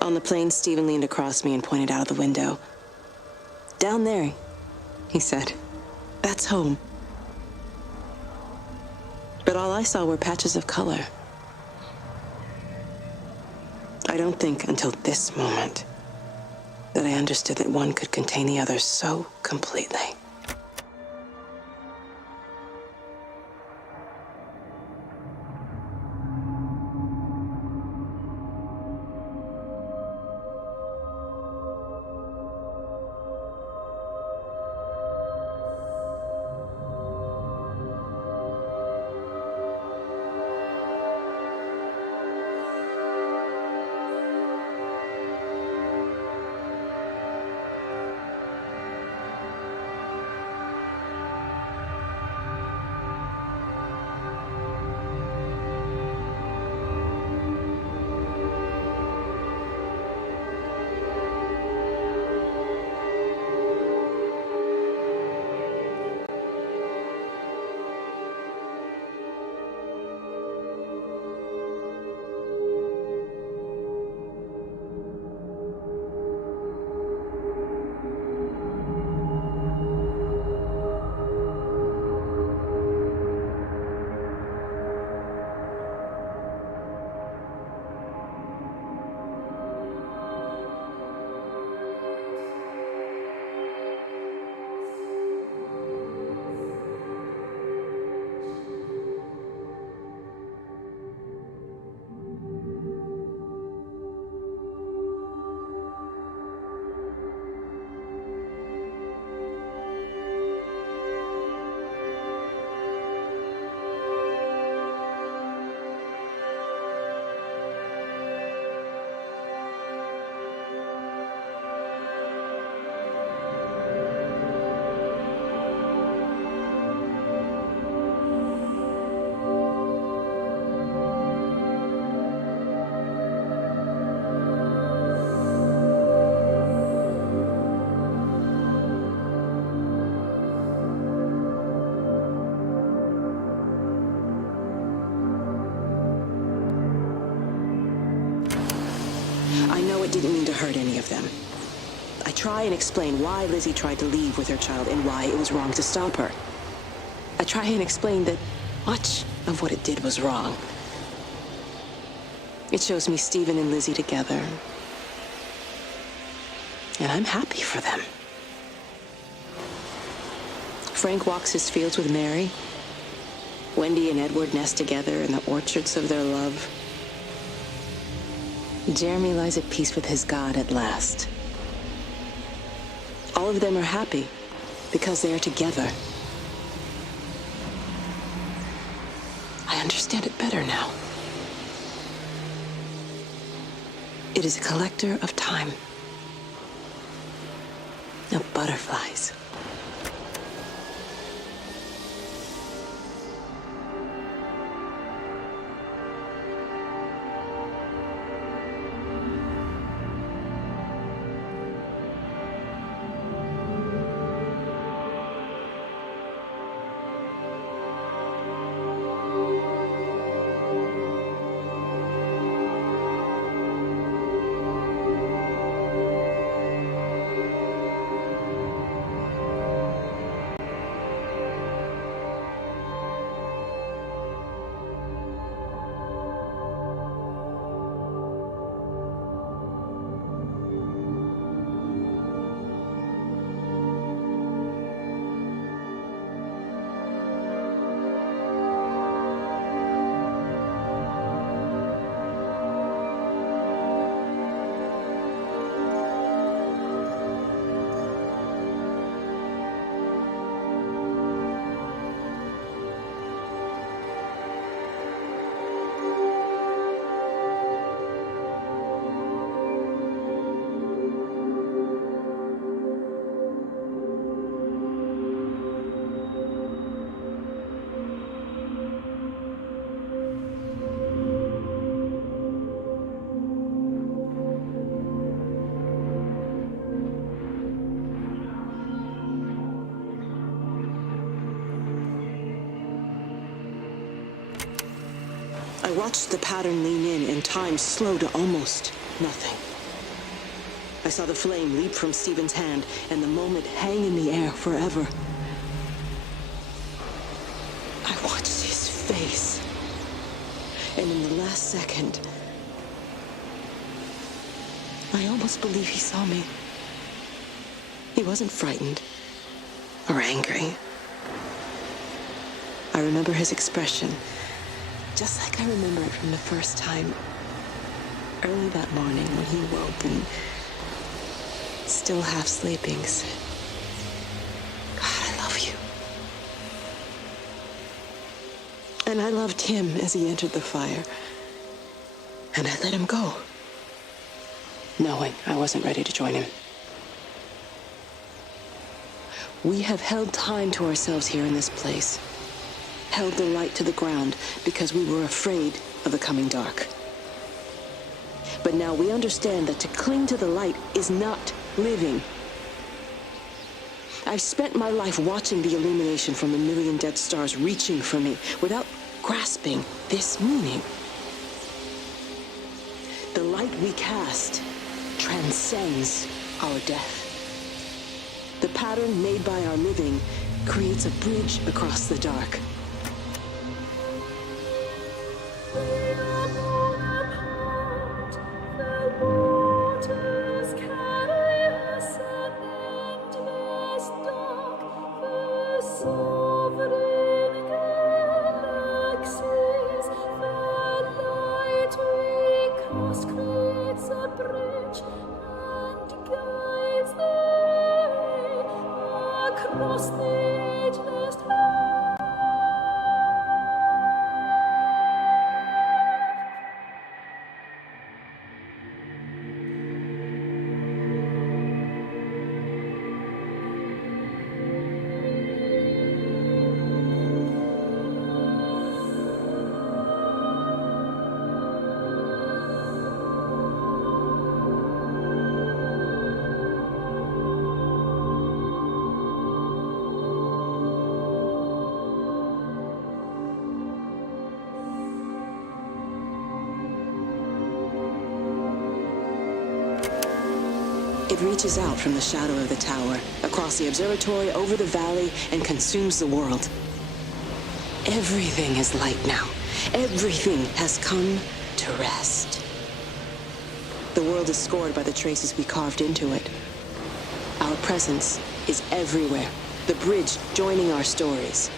On the plane, Stephen leaned across me and pointed out of the window. "Down there," he said. "That's home." But all I saw were patches of color. I don't think until this moment that I understood that one could contain the other so completely. didn't mean to hurt any of them. I try and explain why Lizzie tried to leave with her child and why it was wrong to stop her. I try and explain that much of what it did was wrong. It shows me Stephen and Lizzie together. And I'm happy for them. Frank walks his fields with Mary. Wendy and Edward nest together in the orchards of their love. Jeremy lies at peace with his God at last. All of them are happy because they are together. I understand it better now. It is a collector of time, of butterflies. I watched the pattern lean in and time slow to almost nothing. I saw the flame leap from Stephen's hand and the moment hang in the air forever. I watched his face. And in the last second, I almost believe he saw me. He wasn't frightened or angry. I remember his expression, just like I remember it from the first time, early that morning when he woke and, still half sleeping, said, "God, I love you." And I loved him as he entered the fire. And I let him go, knowing I wasn't ready to join him. We have held time to ourselves here in this place. Held the light to the ground because we were afraid of the coming dark. But now we understand that to cling to the light is not living. I've spent my life watching the illumination from a million dead stars reaching for me without grasping this meaning. The light we cast transcends our death. The pattern made by our living creates a bridge across the dark. reaches out from the shadow of the tower, across the observatory, over the valley, and consumes the world. Everything is light now. Everything has come to rest. The world is scored by the traces we carved into it. Our presence is everywhere, the bridge joining our stories.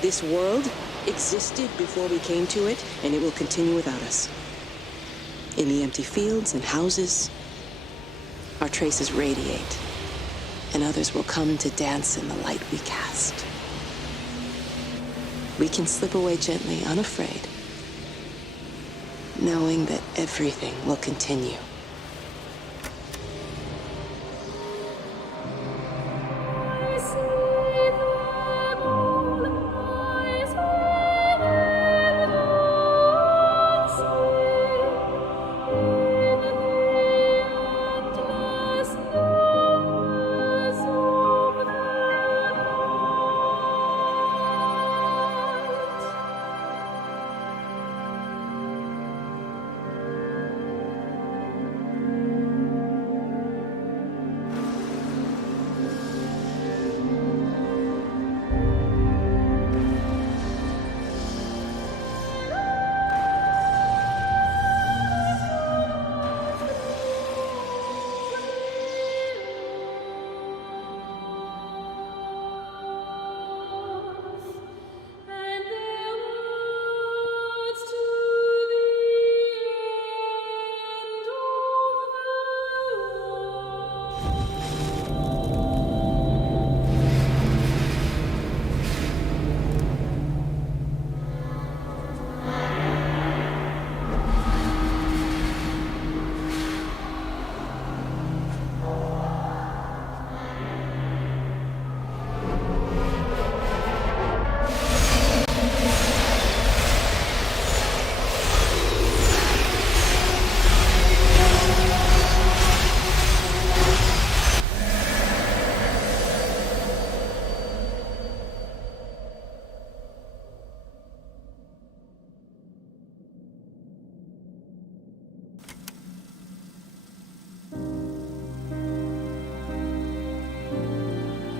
This world existed before we came to it, and it will continue without us. In the empty fields and houses, our traces radiate, and others will come to dance in the light we cast. We can slip away gently, unafraid, knowing that everything will continue.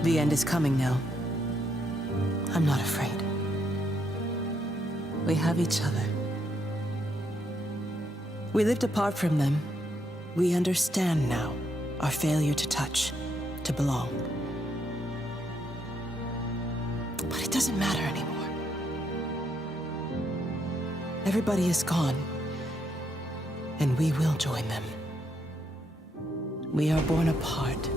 The end is coming now. I'm not afraid. We have each other. We lived apart from them. We understand now our failure to touch, to belong. But it doesn't matter anymore. Everybody is gone, and we will join them. We are born apart,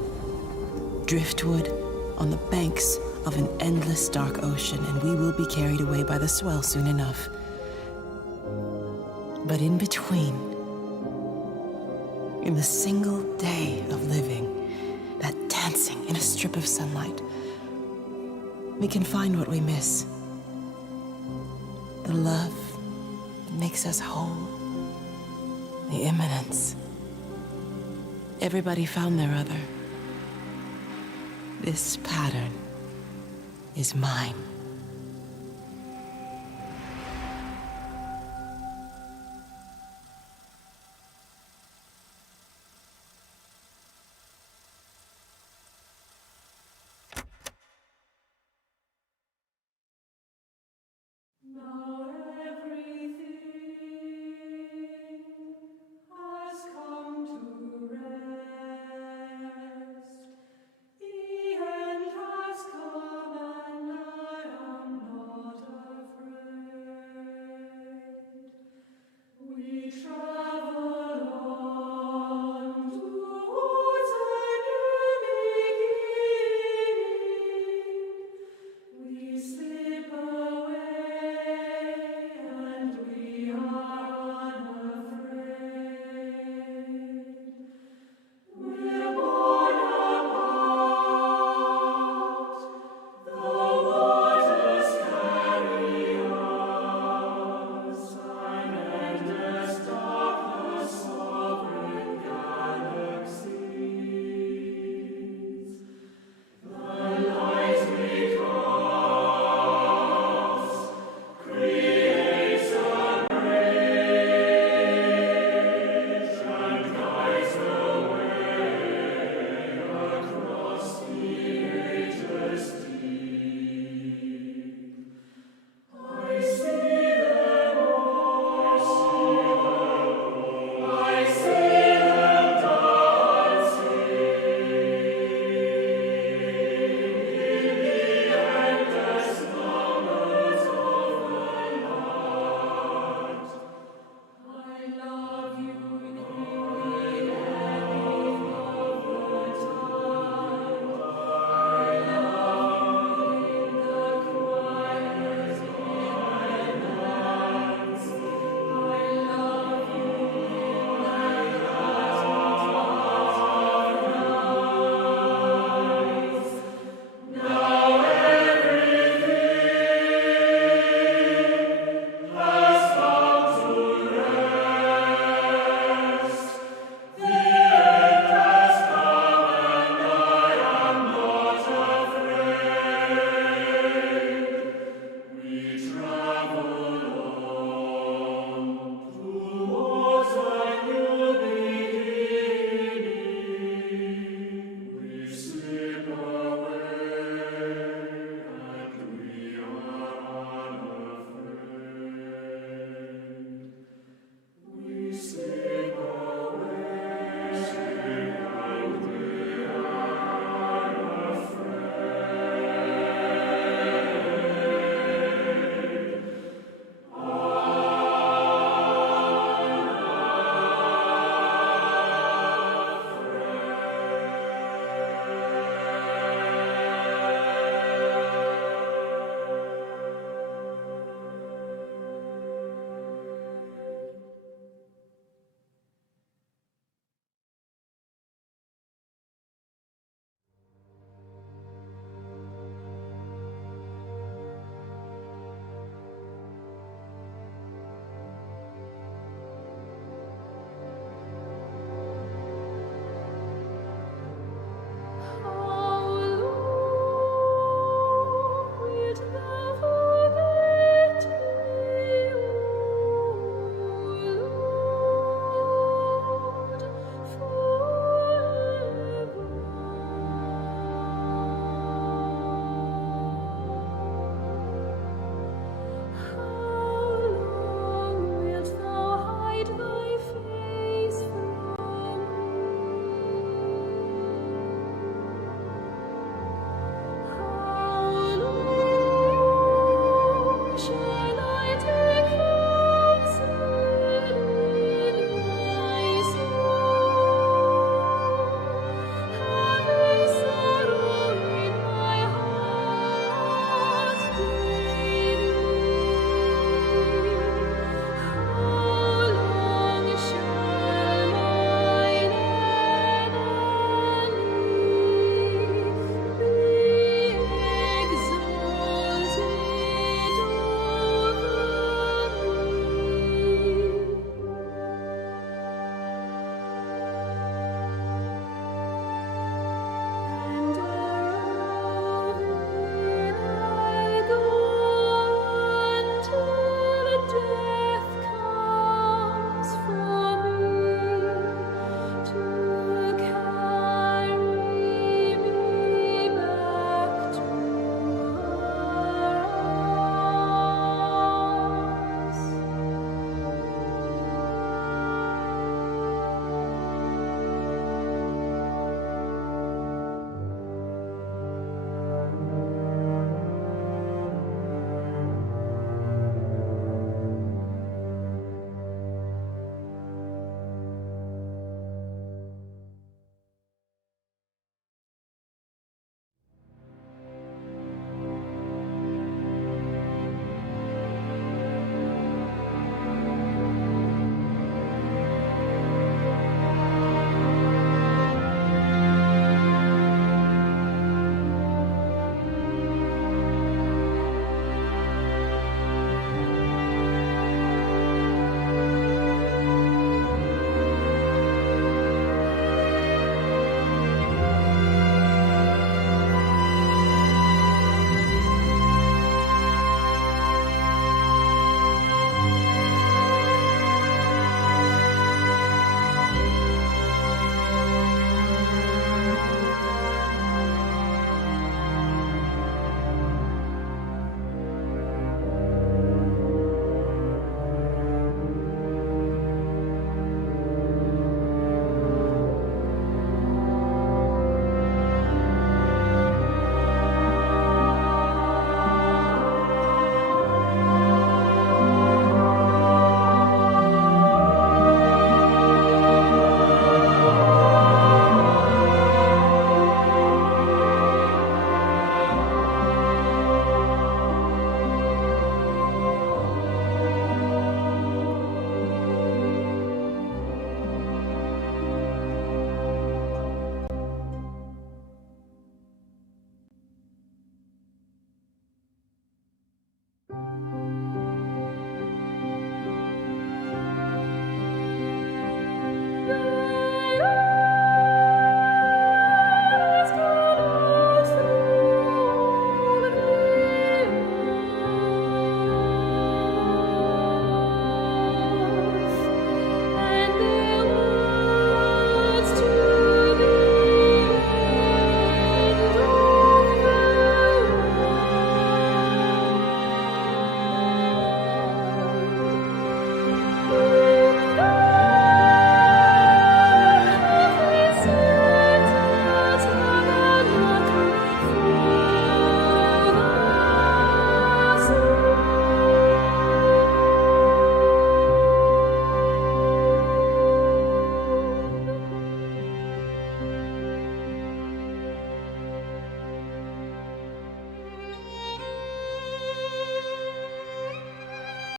driftwood on the banks of an endless dark ocean, and we will be carried away by the swell soon enough. But in between, in the single day of living, that dancing in a strip of sunlight, we can find what we miss. The love that makes us whole. The imminence. Everybody found their other. This pattern is mine.